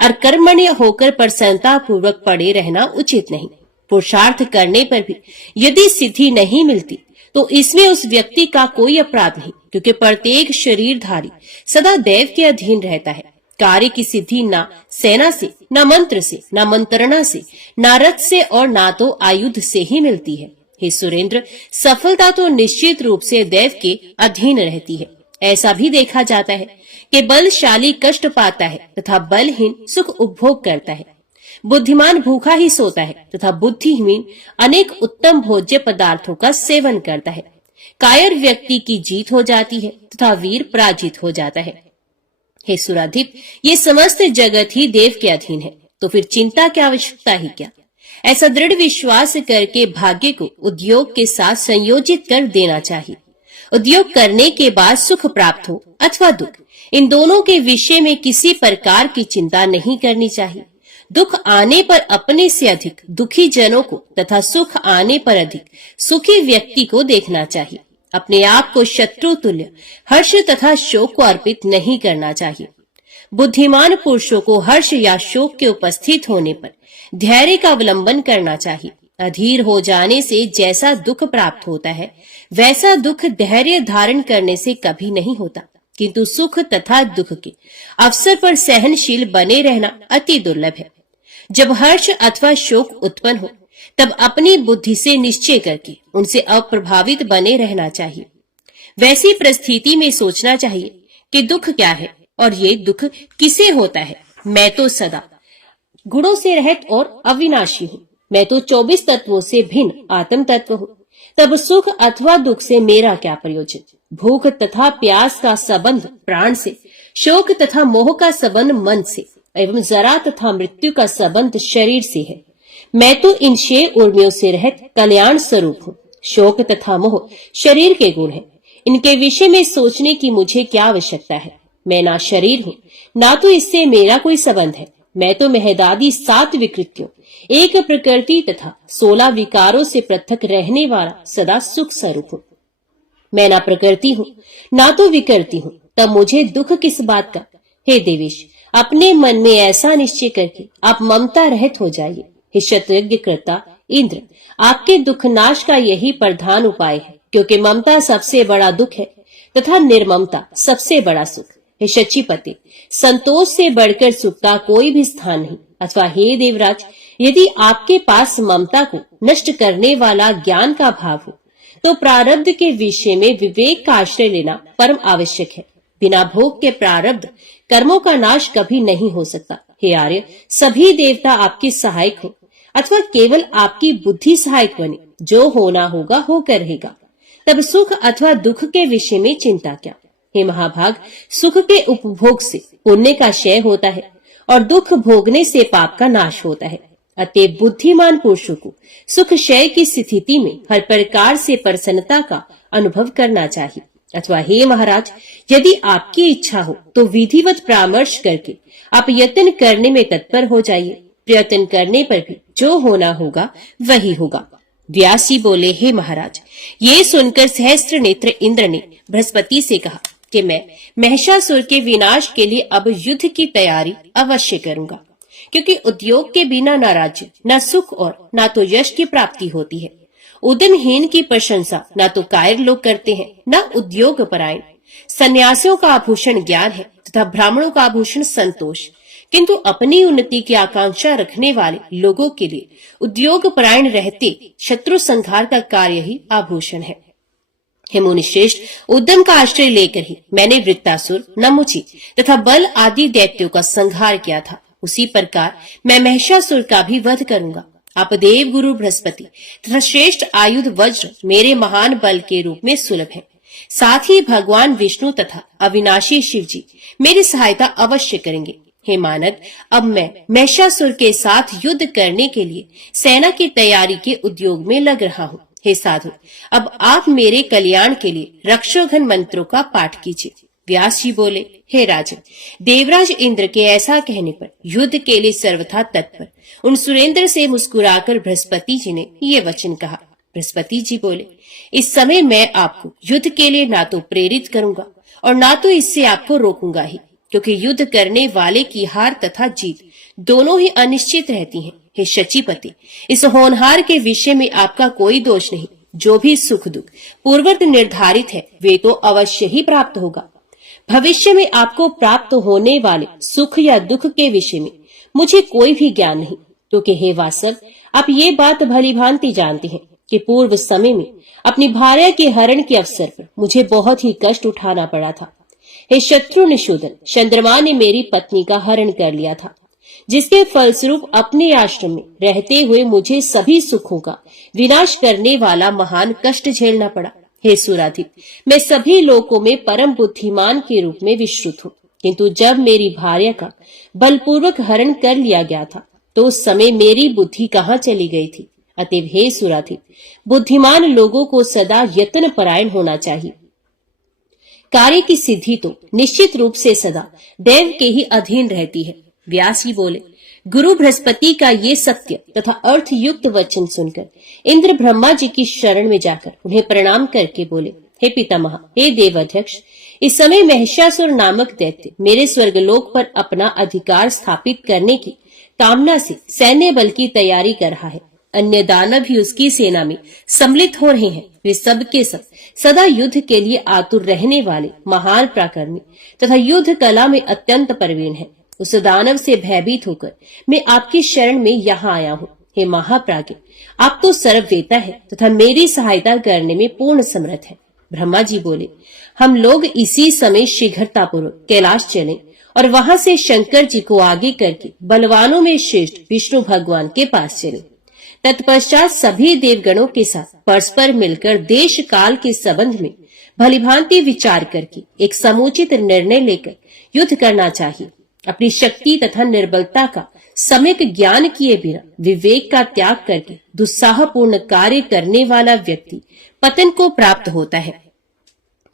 और कर्मण्य होकर प्रसन्नता पूर्वक पड़े रहना उचित नहीं। पुरुषार्थ करने पर भी यदि सिद्धि नहीं मिलती तो इसमें उस व्यक्ति का कोई अपराध नहीं, क्योंकि प्रत्येक शरीरधारी सदा देव के अधीन रहता है। कार्य की सिद्धि ना सेना से, ना मंत्र से, ना मंत्रणा से, ना रथ से और ना तो आयुध से ही मिलती है। हे सुरेंद्र, सफलता तो निश्चित रूप से देव के अधीन रहती है। ऐसा भी देखा जाता है कि बलशाली कष्ट पाता है तथा बलहीन सुख उपभोग करता है। बुद्धिमान भूखा ही सोता है तथा बुद्धिहीन अनेक उत्तम भोज्य पदार्थों का सेवन करता है। कायर व्यक्ति की जीत हो जाती है तथा वीर पराजित हो जाता है। हे सुराधिप, ये समस्त जगत ही देव के अधीन है, तो फिर चिंता की आवश्यकता ही क्या। ऐसा दृढ़ विश्वास करके भाग्य को उद्योग के साथ संयोजित कर देना चाहिए। उद्योग करने के बाद सुख प्राप्त हो अथवा दुख, इन दोनों के विषय में किसी प्रकार की चिंता नहीं करनी चाहिए। दुख आने पर अपने से अधिक दुखी जनों को तथा सुख आने पर अधिक सुखी व्यक्ति को देखना चाहिए। अपने आप को शत्रु तुल्य हर्ष तथा शोक को अर्पित नहीं करना चाहिए। बुद्धिमान पुरुषों को हर्ष या शोक के उपस्थित होने पर धैर्य का अवलंबन करना चाहिए। अधीर हो जाने से जैसा दुख प्राप्त होता है वैसा दुख धैर्य धारण करने से कभी नहीं होता, किंतु सुख तथा दुख के अवसर पर सहनशील बने रहना अति दुर्लभ है। जब हर्ष अथवा शोक उत्पन्न हो तब अपनी बुद्धि से निश्चय करके उनसे अप्रभावित बने रहना चाहिए। वैसी परिस्थिति में सोचना चाहिए कि दुख क्या है और ये दुख किसे होता है। मैं तो सदा गुणों से रहित और अविनाशी हूँ। मैं तो 24 तत्वों से भिन्न आत्म तत्व हूँ। तब सुख अथवा दुख से मेरा क्या प्रयोजन। भूख तथा प्यास का संबंध प्राण से, शोक तथा मोह का संबंध मन से एवं जरा तथा मृत्यु का संबंध शरीर से है। मैं तो इन 6 उर्मियों से रहित कल्याण स्वरूप हूँ। शोक तथा मोह शरीर के गुण हैं। इनके विषय में सोचने की मुझे क्या आवश्यकता है। मैं ना शरीर हूँ, ना तो इससे मेरा कोई संबंध है। मैं तो महदादी 7 विकृतियों, एक प्रकृति तथा 16 विकारों से पृथक रहने वाला सदा सुख स्वरूप हूँ। मैं ना प्रकृति हूँ, ना तो विकृति हूँ, तब मुझे दुख किस बात का। हे देवेश, अपने मन में ऐसा निश्चय करके आप ममता रहित हो जाइए। हे शतयज्ञ कर्ता इंद्र, आपके दुख नाश का यही प्रधान उपाय है, क्योंकि ममता सबसे बड़ा दुख है तथा निर्ममता सबसे बड़ा सुख। हे शचीपति, संतोष से बढ़कर सुख का कोई भी स्थान नहीं। अथवा हे देवराज, यदि आपके पास ममता को नष्ट करने वाला ज्ञान का भाव हो तो प्रारब्ध के विषय में विवेक का आश्रय लेना परम आवश्यक है। बिना भोग के प्रारब्ध कर्मों का नाश कभी नहीं हो सकता। हे आर्य, सभी देवता आपके सहायक हो अथवा केवल आपकी बुद्धि सहायक बने। जो होना होगा होकर रहेगा। तब सुख अथवा दुख के विषय में चिंता क्या। हे महाभाग, सुख के उपभोग से पुण्य का क्षय होता है और दुख भोगने से पाप का नाश होता है। अतः बुद्धिमान पुरुषों को सुख क्षय की स्थिति में हर प्रकार से प्रसन्नता का अनुभव करना चाहिए। अथवा हे महाराज, यदि आपकी इच्छा हो तो विधिवत परामर्श करके आप यत्न करने में तत्पर हो जाइए। प्रयत्न करने पर भी जो होना होगा वही होगा। व्यास जी बोले, हे महाराज, ये सुनकर सहस्त्र नेत्र इंद्र ने बृहस्पति से कहा कि मैं महिषासुर के विनाश के लिए अब युद्ध की तैयारी अवश्य करूंगा, क्योंकि उद्योग के बिना न राज्य, न सुख और न तो यश की प्राप्ति होती है। उद्यमहीन की प्रशंसा न तो कायर लोग करते हैं, न उद्योग परायण। सन्यासियों का आभूषण ज्ञान है तथा ब्राह्मणों का आभूषण संतोष, किंतु अपनी उन्नति की आकांक्षा रखने वाले लोगों के लिए उद्योग परायण रहते शत्रु संहार का कार्य ही आभूषण है। हे मुनि श्रेष्ठ, उद्यम का आश्रय लेकर ही मैंने वृत्तासुर, नमुची तथा बल आदि दैत्यों का संहार किया था। उसी प्रकार मैं महिषासुर का भी वध करूंगा। आप देव गुरु बृहस्पति तथा श्रेष्ठ आयुध वज्र मेरे महान बल के रूप में सुलभ है। साथ ही भगवान विष्णु तथा अविनाशी शिव जी मेरी सहायता अवश्य करेंगे। हे मानद, अब मैं महिषासुर के साथ युद्ध करने के लिए सेना की तैयारी के उद्योग में लग रहा हूँ। हे साधु, अब आप मेरे कल्याण के लिए रक्षोघन मंत्रों का पाठ कीजिए। व्यास जी बोले, हे राजन, देवराज इंद्र के ऐसा कहने पर युद्ध के लिए सर्वथा तत्पर उन सुरेंद्र से मुस्कुराकर बृहस्पति जी ने ये वचन कहा। बृहस्पति जी बोले, इस समय मैं आपको युद्ध के लिए ना तो प्रेरित करूंगा और ना तो इससे आपको रोकूंगा ही, क्योंकि युद्ध करने वाले की हार तथा जीत दोनों ही अनिश्चित रहती हैं। हे शचीपति, इस होनहार के विषय में आपका कोई दोष नहीं। जो भी सुख दुख पूर्ववत निर्धारित है वे तो अवश्य ही प्राप्त होगा। भविष्य में आपको प्राप्त होने वाले सुख या दुख के विषय में मुझे कोई भी ज्ञान नहीं, क्योंकि हे वासव, आप ये बात भली भांति जानते हैं कि पूर्व समय में अपनी भार्या के हरण के अवसर पर मुझे बहुत ही कष्ट उठाना पड़ा था। हे शत्रुनिषूदन, चंद्रमा ने मेरी पत्नी का हरण कर लिया था, जिसके फलस्वरूप अपने आश्रम में रहते हुए मुझे सभी सुखों का विनाश करने वाला महान कष्ट झेलना पड़ा। हे सुराधिप, मैं सभी लोकों में परम बुद्धिमान के रूप में विश्रुत हूँ, किंतु जब मेरी भार्या का बलपूर्वक हरण कर लिया गया था तो उस समय मेरी बुद्धि कहाँ चली गई थी। अतएव हे सुराधिप, बुद्धिमान लोगों को सदा यत्न परायण होना चाहिए। कार्य की सिद्धि तो निश्चित रूप से सदा देव के ही अधीन रहती है। व्यास जी बोले, गुरु बृहस्पति का ये सत्य तथा अर्थ युक्त वचन सुनकर इंद्र ब्रह्मा जी की शरण में जाकर उन्हें प्रणाम करके बोले, हे पितामह, हे देवाध्यक्ष, इस समय महिषासुर नामक दैत्य मेरे स्वर्गलोक पर अपना अधिकार स्थापित करने की कामना से सैन्य बल की तैयारी कर रहा है। अन्य दानव भी उसकी सेना में सम्मिलित हो रहे हैं। वे सब के सब सदा युद्ध के लिए आतुर रहने वाले महान पराक्रमी तथा युद्ध कला में अत्यंत प्रवीण है। उस दानव से भयभीत होकर मैं आपकी शरण में यहाँ आया हूँ। हे महाप्राज्ञ, आप तो सर्ववेता है तथा मेरी सहायता करने में पूर्ण समर्थ है। ब्रह्मा जी बोले, हम लोग इसी समय शीघ्रतापूर्वक कैलाश चलें और वहां से शंकर जी को आगे करके बलवानों में श्रेष्ठ विष्णु भगवान के पास चलें। तत्पश्चात सभी देवगणों के साथ परस्पर मिलकर देश काल के संबंध में भलीभांति विचार करके एक समुचित निर्णय लेकर युद्ध करना चाहिए। अपनी शक्ति तथा निर्बलता का सम्यक ज्ञान किए बिना विवेक का त्याग करके दुस्साहपूर्ण कार्य करने वाला व्यक्ति पतन को प्राप्त होता है।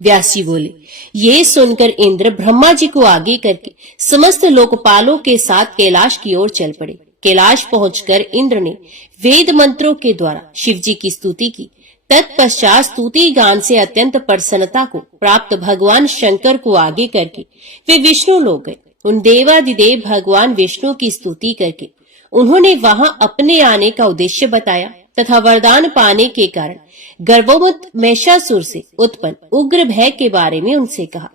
व्यास जी बोले, ये सुनकर इंद्र ब्रह्मा जी को आगे करके समस्त लोकपालों के साथ कैलाश की ओर चल पड़े। कैलाश पहुंचकर इंद्र ने वेद मंत्रों के द्वारा शिव जी की स्तुति की। तत्पश्चात स्तुति गान से अत्यंत प्रसन्नता को प्राप्त भगवान शंकर को आगे करके वे विष्णु लोक गए। उन देवादिदेव भगवान विष्णु की स्तुति करके उन्होंने वहां अपने आने का उद्देश्य बताया तथा वरदान पाने के कारण गर्भवत महिषासुर से उत्पन्न उग्र भय के बारे में उनसे कहा।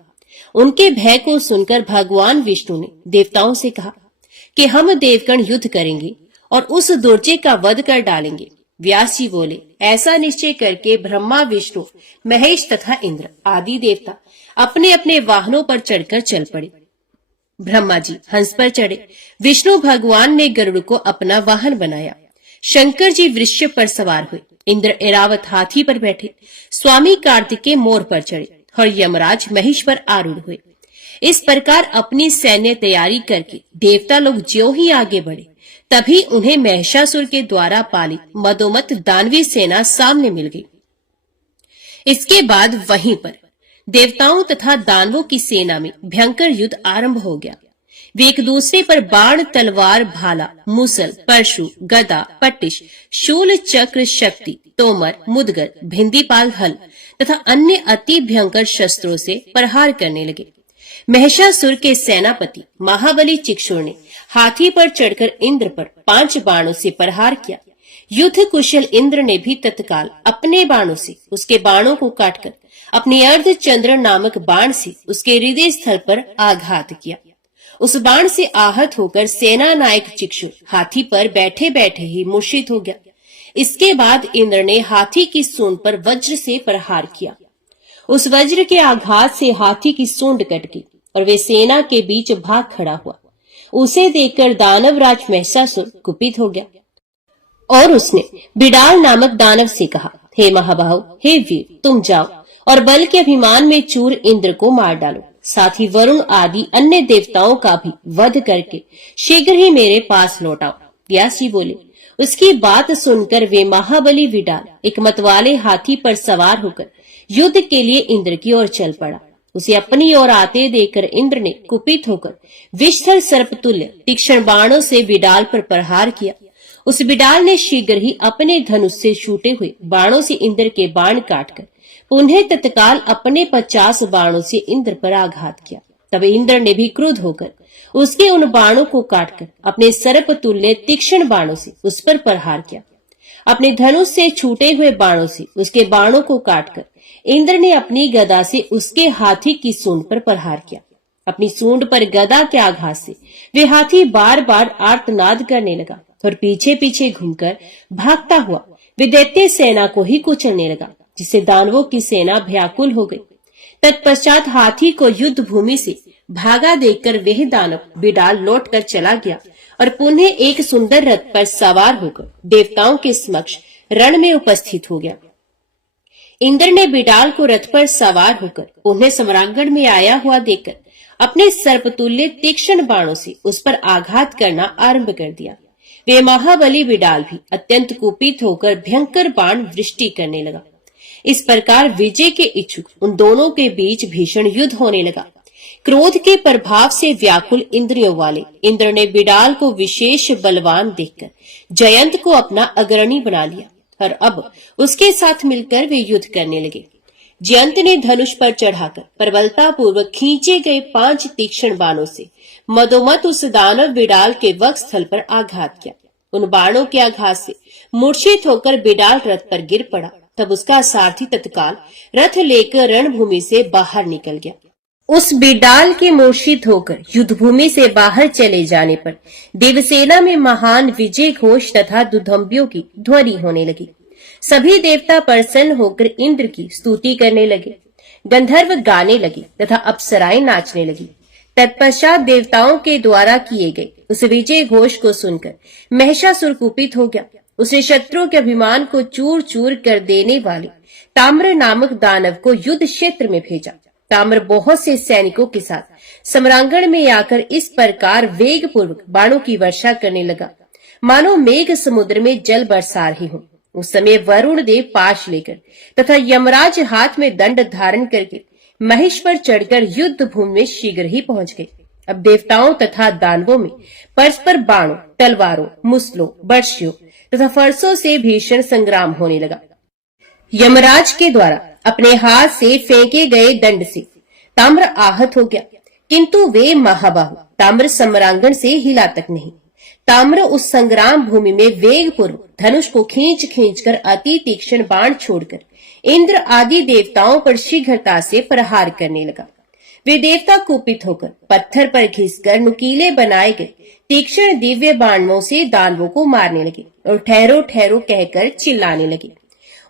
उनके भय को सुनकर भगवान विष्णु ने देवताओं से कहा कि हम देवगण युद्ध करेंगे और उस दुर्जय का वध कर डालेंगे। व्यास जी बोले, ऐसा निश्चय करके ब्रह्मा, विष्णु, महेश तथा इंद्र आदि देवता अपने अपने वाहनों पर चढ़कर चल पड़े। ब्रह्मा जी हंस पर चढ़े, विष्णु भगवान ने गरुड़ को अपना वाहन बनाया, शंकर जी वृषभ पर सवार हुए, इंद्र ऐरावत हाथी पर बैठे, स्वामी कार्तिकेय मोर पर चढ़े और यमराज महिष पर आरूढ़ हुए। इस प्रकार अपनी सैन्य तैयारी करके देवता लोग ज्यों ही आगे बढ़े, तभी उन्हें महिषासुर के द्वारा पालित मदोमत दानवी सेना सामने मिल गई। इसके बाद वहीं पर देवताओं तथा दानवों की सेना में भयंकर युद्ध आरंभ हो गया। वे एक दूसरे पर बाण, तलवार, भाला, मूसल, परशु, गदा, पट्टिश, शूल, चक्र, शक्ति, तोमर, मुदगर, भिंदीपाल, हल तथा अन्य अति भयंकर शस्त्रों से प्रहार करने लगे। महिषासुर के सेनापति महाबली चिक्षुर ने हाथी पर चढ़कर इंद्र पर 5 बाणों से प्रहार किया। युद्ध कुशल इंद्र ने भी तत्काल अपने बाणों से उसके बाणों को काटकर अपने अर्धचंद्र नामक बाण से उसके हृदय स्थल पर आघात किया। उस बाण से आहत होकर सेना नायक चिक्षुर हाथी पर बैठे बैठे ही मूर्छित हो गया। इसके बाद इंद्र ने हाथी की सूंड पर वज्र से प्रहार किया। उस वज्र के आघात से हाथी की सूंड कट गई और वे सेना के बीच भाग खड़ा हुआ। उसे देखकर दानवराज महिषासुर कुपित हो गया और उसने बिडाल नामक दानव से कहा, हे महाबाहु, हे वीर, तुम जाओ और बल के अभिमान में चूर इंद्र को मार डालो। साथ ही वरुण आदि अन्य देवताओं का भी वध करके शीघ्र ही मेरे पास लौट आओ। व्यास जी बोले, उसकी बात सुनकर वे महाबली विडाल एक मतवाले हाथी पर सवार होकर युद्ध के लिए इंद्र की ओर चल पड़ा। उसे अपनी ओर आते देखकर इंद्र ने कुपित होकर विषधर सर्पतुल्य तीक्ष्ण बाणों से विडाल पर प्रहार किया। उस विडाल ने शीघ्र ही अपने धनुष से छूटे हुए बाणों से इंद्र के बाण काटकर उन्हें तत्काल अपने 50 बाणों से इंद्र पर आघात किया। तब इंद्र ने भी क्रुद्ध होकर उसके उन बाणों को काटकर अपने सर्प तुल्य तीक्ष्ण बाणों से उस पर प्रहार किया। अपने धनुष से छूटे हुए बाणों से उसके बाणों को काटकर इंद्र ने अपनी गदा से उसके हाथी की सूंड पर प्रहार किया। अपनी सूंड पर गदा के आघात से वे हाथी बार बार आर्तनाद करने लगा और पीछे पीछे घूमकर भागता हुआ वे दैत्य सेना को ही कुचलने लगा, जिससे दानवों की सेना व्याकुल हो गई। तत्पश्चात हाथी को युद्ध भूमि से भागा देखकर वह दानव बिडाल लौटकर चला गया और पुनः एक सुंदर रथ पर सवार होकर देवताओं के समक्ष रण में उपस्थित हो गया। इंद्र ने बिडाल को रथ पर सवार होकर उन्हें सम्रांगण में आया हुआ देखकर अपने सर्पतुल्य तीक्ष्ण बाणों से उस पर आघात करना आरंभ कर दिया। वे महाबली बिडाल भी अत्यंत कुपित होकर भयंकर बाण वृष्टि करने लगा। इस प्रकार विजय के इच्छुक उन दोनों के बीच भीषण युद्ध होने लगा। क्रोध के प्रभाव से व्याकुल इंद्रियों वाले इंद्र ने बिडाल को विशेष बलवान देखकर जयंत को अपना अग्रणी बना लिया और अब उसके साथ मिलकर वे युद्ध करने लगे। जयंत ने धनुष पर चढ़ाकर प्रबलता पूर्वक खींचे गए 5 तीक्ष्ण बाणों से मदोमद उस दानव बिडाल के वक्षस्थल पर आघात किया। उन बाणों के आघात से मूर्छित होकर बिडाल रथ पर गिर पड़ा। तब उसका सारथी तत्काल रथ लेकर रणभूमि से बाहर निकल गया। उस बिडाल के मूर्छित होकर युद्धभूमि से बाहर चले जाने पर देवसेना में महान विजय घोष तथा दुधंबियों की ध्वनि होने लगी। सभी देवता प्रसन्न होकर इंद्र की स्तुति करने लगे। गंधर्व गाने लगे तथा अप्सराएं नाचने लगी। तत्पश्चात देवताओं के द्वारा किए गए उस विजय घोष को सुनकर महिषासुर कुपित हो गया। उसने शत्रुओं के अभिमान को चूर चूर कर देने वाले ताम्र नामक दानव को युद्ध क्षेत्र में भेजा। ताम्र बहुत से सैनिकों के साथ सम्रांगण में आकर इस प्रकार वेग पूर्वक बाणों की वर्षा करने लगा, मानो मेघ समुद्र में जल बरसा रहे हों। उस समय वरुण देव पाश लेकर तथा यमराज हाथ में दंड धारण करके महिष पर चढ़कर युद्ध भूमि में शीघ्र ही पहुंच गए। अब देवताओं तथा दानवों में परस्पर बाणों, तलवारों, मुसलों, बर्शियों तथा फरसों से भीषण संग्राम होने लगा। यमराज के द्वारा अपने हाथ से फेंके गए दंड से ताम्र आहत हो गया, किंतु वे महाबाहु ताम्र सम्रांगण से हिला तक नहीं। ताम्र उस संग्राम भूमि में वेग पूर्वक धनुष को खींच खींच कर अति तीक्ष्ण बाण छोड़कर इंद्र आदि देवताओं पर शीघ्रता से प्रहार करने लगा। वे देवता कुपित होकर पत्थर पर घिसकर नुकीले बनाए गए तीक्ष्ण दिव्य बाणों से दानवों को मारने लगे और ठहरो ठहरो कहकर चिल्लाने लगे।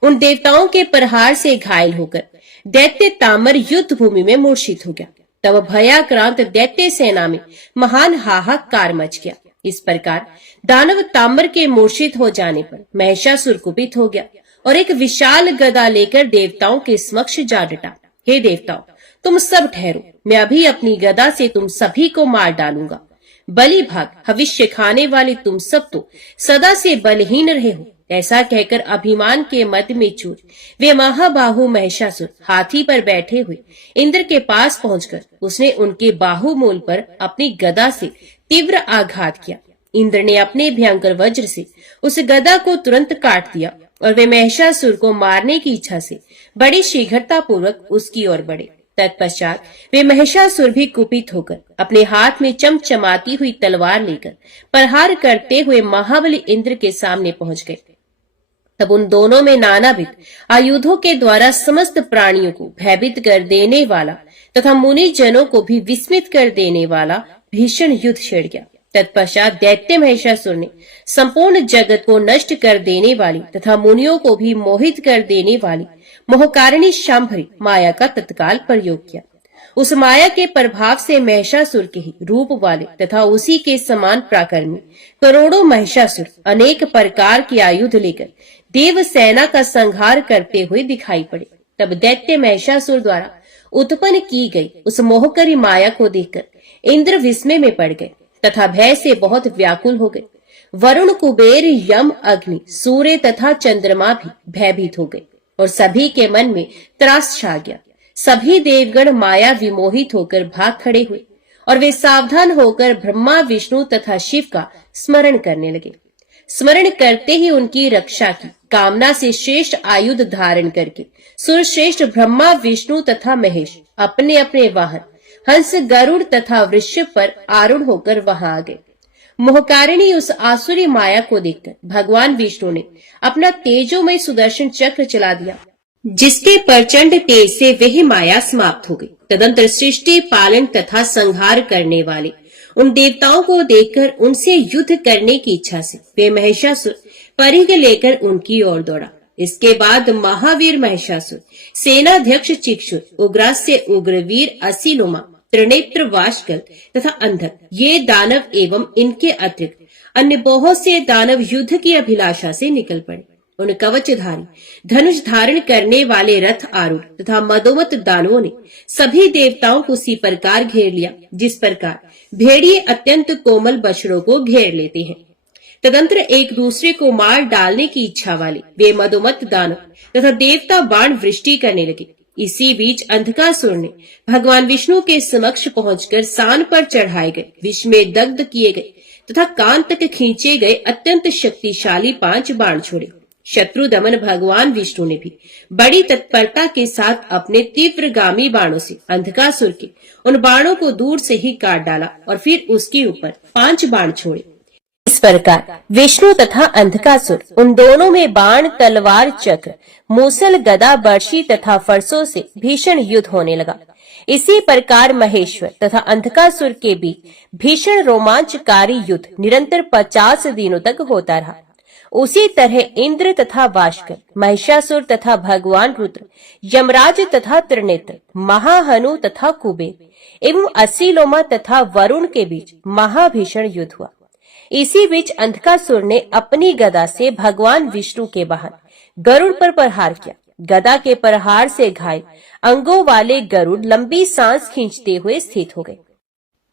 उन देवताओं के प्रहार से घायल होकर दैत्य ताम्र युद्ध भूमि में मूर्छित हो गया। तब भयाक्रांत दैत्य सेना में महान हाहाकार मच गया। इस प्रकार दानव ताम्र के मूर्छित हो जाने पर महिषासुर कुपित हो गया और एक विशाल गदा लेकर देवताओं के समक्ष जा डटा। हे देवताओं, तुम सब ठहरो, मैं अभी अपनी गदा से तुम सभी को मार डालूंगा। बलि भाग, भविष्य खाने वाले तुम सब तो सदा से बलहीन रहे हो। ऐसा कहकर अभिमान के मद में चूर वे महाबाहु महिषासुर हाथी पर बैठे हुए इंद्र के पास पहुंचकर उसने उनके बाहुमूल पर अपनी गदा से तीव्र आघात किया। इंद्र ने अपने भयंकर वज्र से उस गदा को तुरंत काट दिया और वे महिषासुर को मारने की इच्छा से बड़ी शीघ्रता पूर्वक उसकी ओर बढ़े। तत्पश्चात वे महिषासुर भी कुपित होकर अपने हाथ में चमचमाती हुई तलवार लेकर प्रहार करते हुए महाबली इंद्र के सामने पहुंच गए। तब उन दोनों में नानाविध आयुधों के द्वारा समस्त प्राणियों को भयभीत कर देने वाला तथा मुनि जनों को भी विस्मित कर देने वाला भीषण युद्ध छिड़ गया। तत्पश्चात दैत्य महिषासुर ने संपूर्ण जगत को नष्ट कर देने वाली तथा मुनियों को भी मोहित कर देने वाली मोहकारिणी शांभरी माया का तत्काल प्रयोग किया। उस माया के प्रभाव से महिषासुर के ही रूप वाले तथा उसी के समान प्राकर्मी करोड़ों महिषासुर अनेक प्रकार के आयुध लेकर देव सेना का संहार करते हुए दिखाई पड़े। तब दैत्य महिषासुर द्वारा उत्पन्न की गई उस मोहकरी माया को देखकर इंद्र विस्मय में पड़ गए तथा भय से बहुत व्याकुल हो गए। वरुण, कुबेर, यम, अग्नि, सूर्य तथा चंद्रमा भी भयभीत हो गए और सभी के मन में त्रास छा गया। सभी देवगण माया विमोहित होकर भाग खड़े हुए और वे सावधान होकर ब्रह्मा, विष्णु तथा शिव का स्मरण करने लगे। स्मरण करते ही उनकी रक्षा की कामना से श्रेष्ठ आयुध धारण करके सुरश्रेष्ठ ब्रह्मा, विष्णु तथा महेश अपने अपने वाहन हंस, गरुड़ तथा वृषभ पर आरूढ़ होकर वहां आ गए। मोहकारिणी उस आसुरी माया को देखकर भगवान विष्णु ने अपना तेजोमय सुदर्शन चक्र चला दिया, जिसके प्रचंड तेज से वह माया समाप्त हो गई। तदंतर सृष्टि, पालन तथा संहार करने वाले उन देवताओं को देखकर उनसे युद्ध करने की इच्छा से वे महिषासुर परिघ लेकर उनकी ओर दौड़ा। इसके बाद महावीर महिषासुर, सेनाध्यक्ष चिक्षुर, उग्रास्य उग्रवीर असीलोमा, त्रिनेत्र वाशकल तथा अंधक, ये दानव एवं इनके अतिरिक्त अन्य बहुत से दानव युद्ध की अभिलाषा से निकल पड़े। उन कवचधारी, धनुष धारण करने वाले रथ आरूढ़ तथा मदोमत दानवों ने सभी देवताओं को उसी प्रकार घेर लिया जिस प्रकार भेड़िए अत्यंत कोमल बछड़ों को घेर लेते हैं। तदंतर एक दूसरे को मार डालने की इच्छा वाले वे मदोमत दानव तथा देवता बाण वृष्टि करने लगे। इसी बीच अंधकासुर ने भगवान विष्णु के समक्ष पहुंचकर सान पर चढ़ाए गए, विष में दग्ध किए गए तथा कान तक खींचे गए अत्यंत शक्तिशाली 5 बाण छोड़े। शत्रु दमन भगवान विष्णु ने भी बड़ी तत्परता के साथ अपने तीव्रगामी बाणों से अंधकासुर के उन बाणों को दूर से ही काट डाला और फिर उसके ऊपर 5 बाण छोड़े। इस प्रकार विष्णु तथा अंधकासुर उन दोनों में बाण, तलवार, चक्र, मूसल, गदा, बर्छी तथा फरसों से भीषण युद्ध होने लगा। इसी प्रकार महेश्वर तथा अंधकासुर के बीच भीषण रोमांचकारी युद्ध निरंतर 50 दिनों तक होता रहा। उसी तरह इंद्र तथा वाशकर, महिषासुर तथा भगवान रुद्र, यमराज तथा त्रिनेत्र, महाहनु तथा कुबेर एवं असीलोमा तथा वरुण के बीच महाभीषण युद्ध हुआ। इसी बीच अंधकासुर ने अपनी गदा से भगवान विष्णु के वाहन गरुड़ पर प्रहार किया। गदा के प्रहार से घायल अंगों वाले गरुड़ लंबी सांस खींचते हुए स्थित हो गए।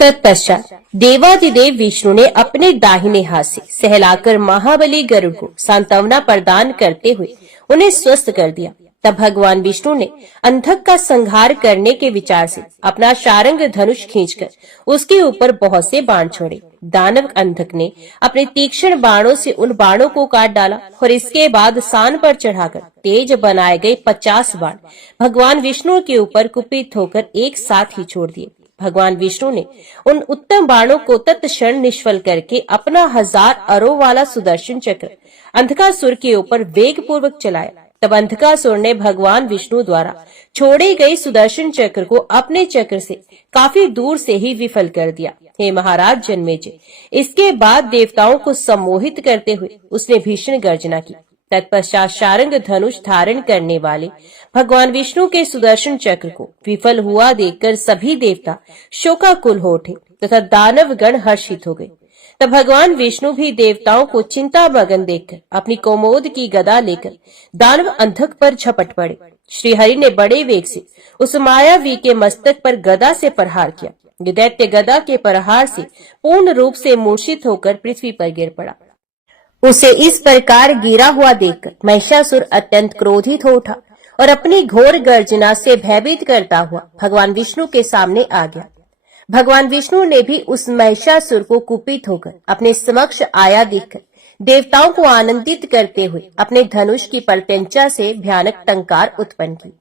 तत्पश्चात देवादिदेव विष्णु ने अपने दाहिने हाथ से सहलाकर महाबली गरुड़ को सांत्वना प्रदान करते हुए उन्हें स्वस्थ कर दिया। तब भगवान विष्णु ने अंधक का संहार करने के विचार से अपना शारंग धनुष खींचकर उसके ऊपर बहुत से बाण छोड़े। दानव अंधक ने अपने तीक्ष्ण बाणों से उन बाणों को काट डाला और इसके बाद सान पर चढ़ाकर तेज बनाए गए 50 बाण भगवान विष्णु के ऊपर कुपित होकर एक साथ ही छोड़ दिए। भगवान विष्णु ने उन उत्तम बाणों को तत्क्षण निष्फल करके अपना 1000 अरों वाला सुदर्शन चक्र अंधकासुर के ऊपर वेग पूर्वक चलाया। तब अंधकासुर ने भगवान विष्णु द्वारा छोड़े गए सुदर्शन चक्र को अपने चक्र से काफी दूर से ही विफल कर दिया। हे महाराज जन्मेजय, इसके बाद देवताओं को सम्मोहित करते हुए उसने भीषण गर्जना की। तत्पश्चात शारंग धनुष धारण करने वाले भगवान विष्णु के सुदर्शन चक्र को विफल हुआ देखकर सभी देवता शोकाकुल हो उठे तथा दानव गण हर्षित हो गए। तब भगवान विष्णु भी देवताओं को चिंता मगन देखकर अपनी कोमोद की गदा लेकर दानव अंधक पर झपट पड़े। श्री हरि ने बड़े वेग से उस मायावी के मस्तक पर गदा से प्रहार किया। दैत्य गदा के प्रहार से पूर्ण रूप से मूर्छित होकर पृथ्वी पर गिर पड़ा। उसे इस प्रकार गिरा हुआ देखकर महिषासुर अत्यंत क्रोधित हो उठा और अपनी घोर गर्जना से भयभीत करता हुआ भगवान विष्णु के सामने आ गया। भगवान विष्णु ने भी उस महिषासुर को कुपित होकर अपने समक्ष आया देखकर देवताओं को आनंदित करते हुए अपने धनुष की प्रत्यंचा से भयानक टंकार उत्पन्न की।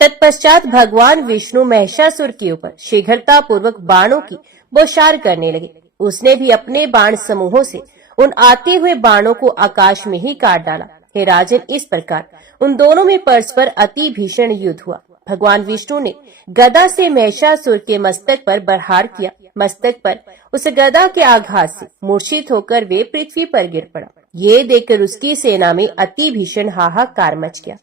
तत्पश्चात भगवान विष्णु महिषासुर के ऊपर शीघ्रता पूर्वक बाणों की बौछार करने लगे। उसने भी अपने बाण समूहों से उन आते हुए बाणों को आकाश में ही काट डाला। हे राजन, इस प्रकार उन दोनों में परस्पर अति भीषण युद्ध हुआ। भगवान विष्णु ने गदा से महिषासुर के मस्तक पर प्रहार किया। मस्तक पर उस गदा के आघात से मूर्छित होकर वे पृथ्वी पर गिर पड़ा। ये देखकर उसकी सेना में अति भीषण हाहाकार मच गया।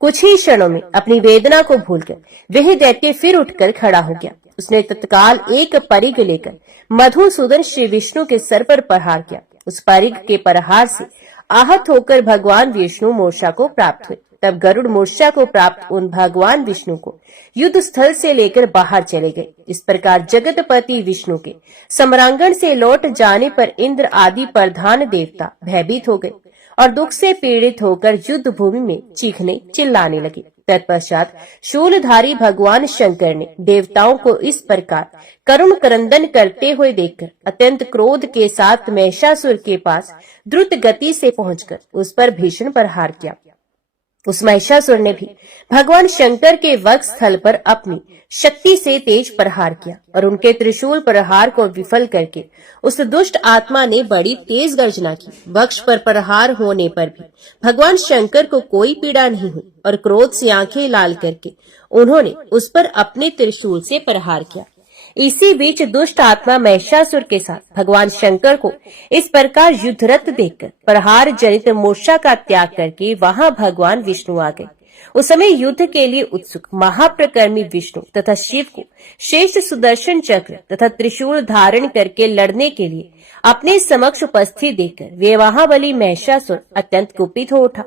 कुछ ही क्षणों में अपनी वेदना को भूलकर वह दैत्य फिर उठकर खड़ा हो गया। उसने तत्काल एक परिघ लेकर मधुसूदन श्री विष्णु के सर पर प्रहार किया। उस परिघ के प्रहार से आहत होकर भगवान विष्णु मूर्छा को प्राप्त हुए। तब गरुड़ मूर्छा को प्राप्त उन भगवान विष्णु को युद्ध स्थल से लेकर बाहर चले गए। इस प्रकार जगतपति विष्णु के सम्रांगण से लौट जाने पर इंद्र आदि प्रधान देवता भयभीत हो गए और दुख से पीड़ित होकर युद्ध भूमि में चीखने चिल्लाने लगे। तत्पश्चात शूलधारी भगवान शंकर ने देवताओं को इस प्रकार करुण क्रंदन करते हुए देखकर अत्यंत क्रोध के साथ महिषासुर के पास द्रुत गति से पहुंचकर उस पर भीषण प्रहार किया। उस महिषासुर ने भी भगवान शंकर के वक्ष स्थल पर अपनी शक्ति से तेज प्रहार किया और उनके त्रिशूल प्रहार को विफल करके उस दुष्ट आत्मा ने बड़ी तेज गर्जना की। वक्ष पर प्रहार होने पर भी भगवान शंकर को कोई पीड़ा नहीं हुई और क्रोध से आंखें लाल करके उन्होंने उस पर अपने त्रिशूल से प्रहार किया। इसी बीच दुष्ट आत्मा महिषासुर के साथ भगवान शंकर को इस प्रकार युद्धरत देखकर प्रहार जनित मूर्छा का त्याग करके वहां भगवान विष्णु आ गए। उस समय युद्ध के लिए उत्सुक महाप्रकर्मी विष्णु तथा शिव को श्रेष्ठ सुदर्शन चक्र तथा त्रिशूल धारण करके लड़ने के लिए अपने समक्ष उपस्थित देखकर वे महाबली महिषासुर अत्यंत कुपित हो उठा।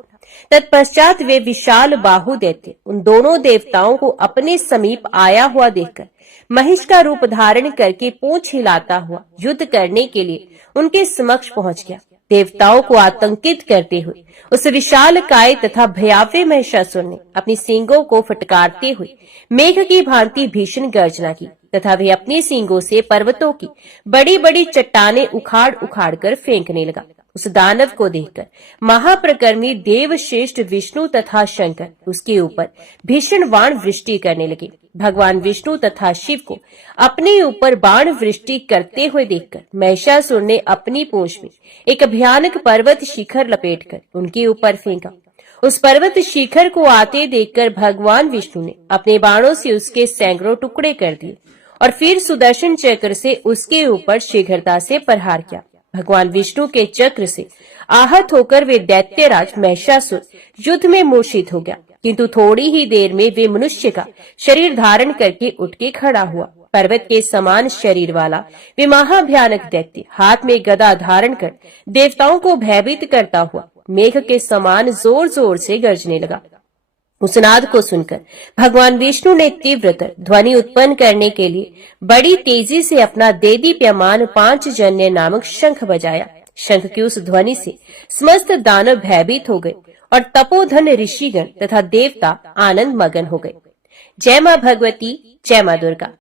तत्पश्चात वे विशाल बाहु दैत्य उन दोनों देवताओं को अपने समीप आया हुआ देखकर महिष का रूप धारण करके पूंछ हिलाता हुआ युद्ध करने के लिए उनके समक्ष पहुंच गया। देवताओं को आतंकित करते हुए उस विशाल काय तथा भयावह महिषासुर ने अपनी सींगों को फटकारते हुए मेघ की भांति भीषण गर्जना की तथा वे अपनी सींगों से पर्वतों की बड़ी बड़ी चट्टानें उखाड़ उखाड़ कर फेंकने लगा। उस दानव को देखकर महाप्रकर्मी देव श्रेष्ठ विष्णु तथा शंकर उसके ऊपर भीषण बाण वृष्टि करने लगे। भगवान विष्णु तथा शिव को अपने ऊपर बाण वृष्टि करते हुए देखकर महिषासुर ने अपनी पूंछ में एक भयानक पर्वत शिखर लपेटकर उनके ऊपर फेंका। उस पर्वत शिखर को आते देखकर भगवान विष्णु ने अपने बाणों से उसके सैकड़ों टुकड़े कर दिए और फिर सुदर्शन चक्र से उसके ऊपर शीघ्रता से प्रहार किया। भगवान विष्णु के चक्र से आहत होकर वे दैत्यराज महिषासुर युद्ध में मूर्छित हो गया, किंतु थोड़ी ही देर में वे मनुष्य का शरीर धारण करके उठ के खड़ा हुआ। पर्वत के समान शरीर वाला वे महाभयानक दैत्य हाथ में गदा धारण कर देवताओं को भयभीत करता हुआ मेघ के समान जोर जोर से गरजने लगा। उस नाद को सुनकर भगवान विष्णु ने तीव्रतर ध्वनि उत्पन्न करने के लिए बड़ी तेजी से अपना देदीप्यमान पांचजन्य नामक शंख बजाया। शंख की उस ध्वनि से समस्त दानव भयभीत हो गए और तपोधन ऋषिगण तथा देवता आनंद मगन हो गए। जय मां भगवती, जय मां दुर्गा।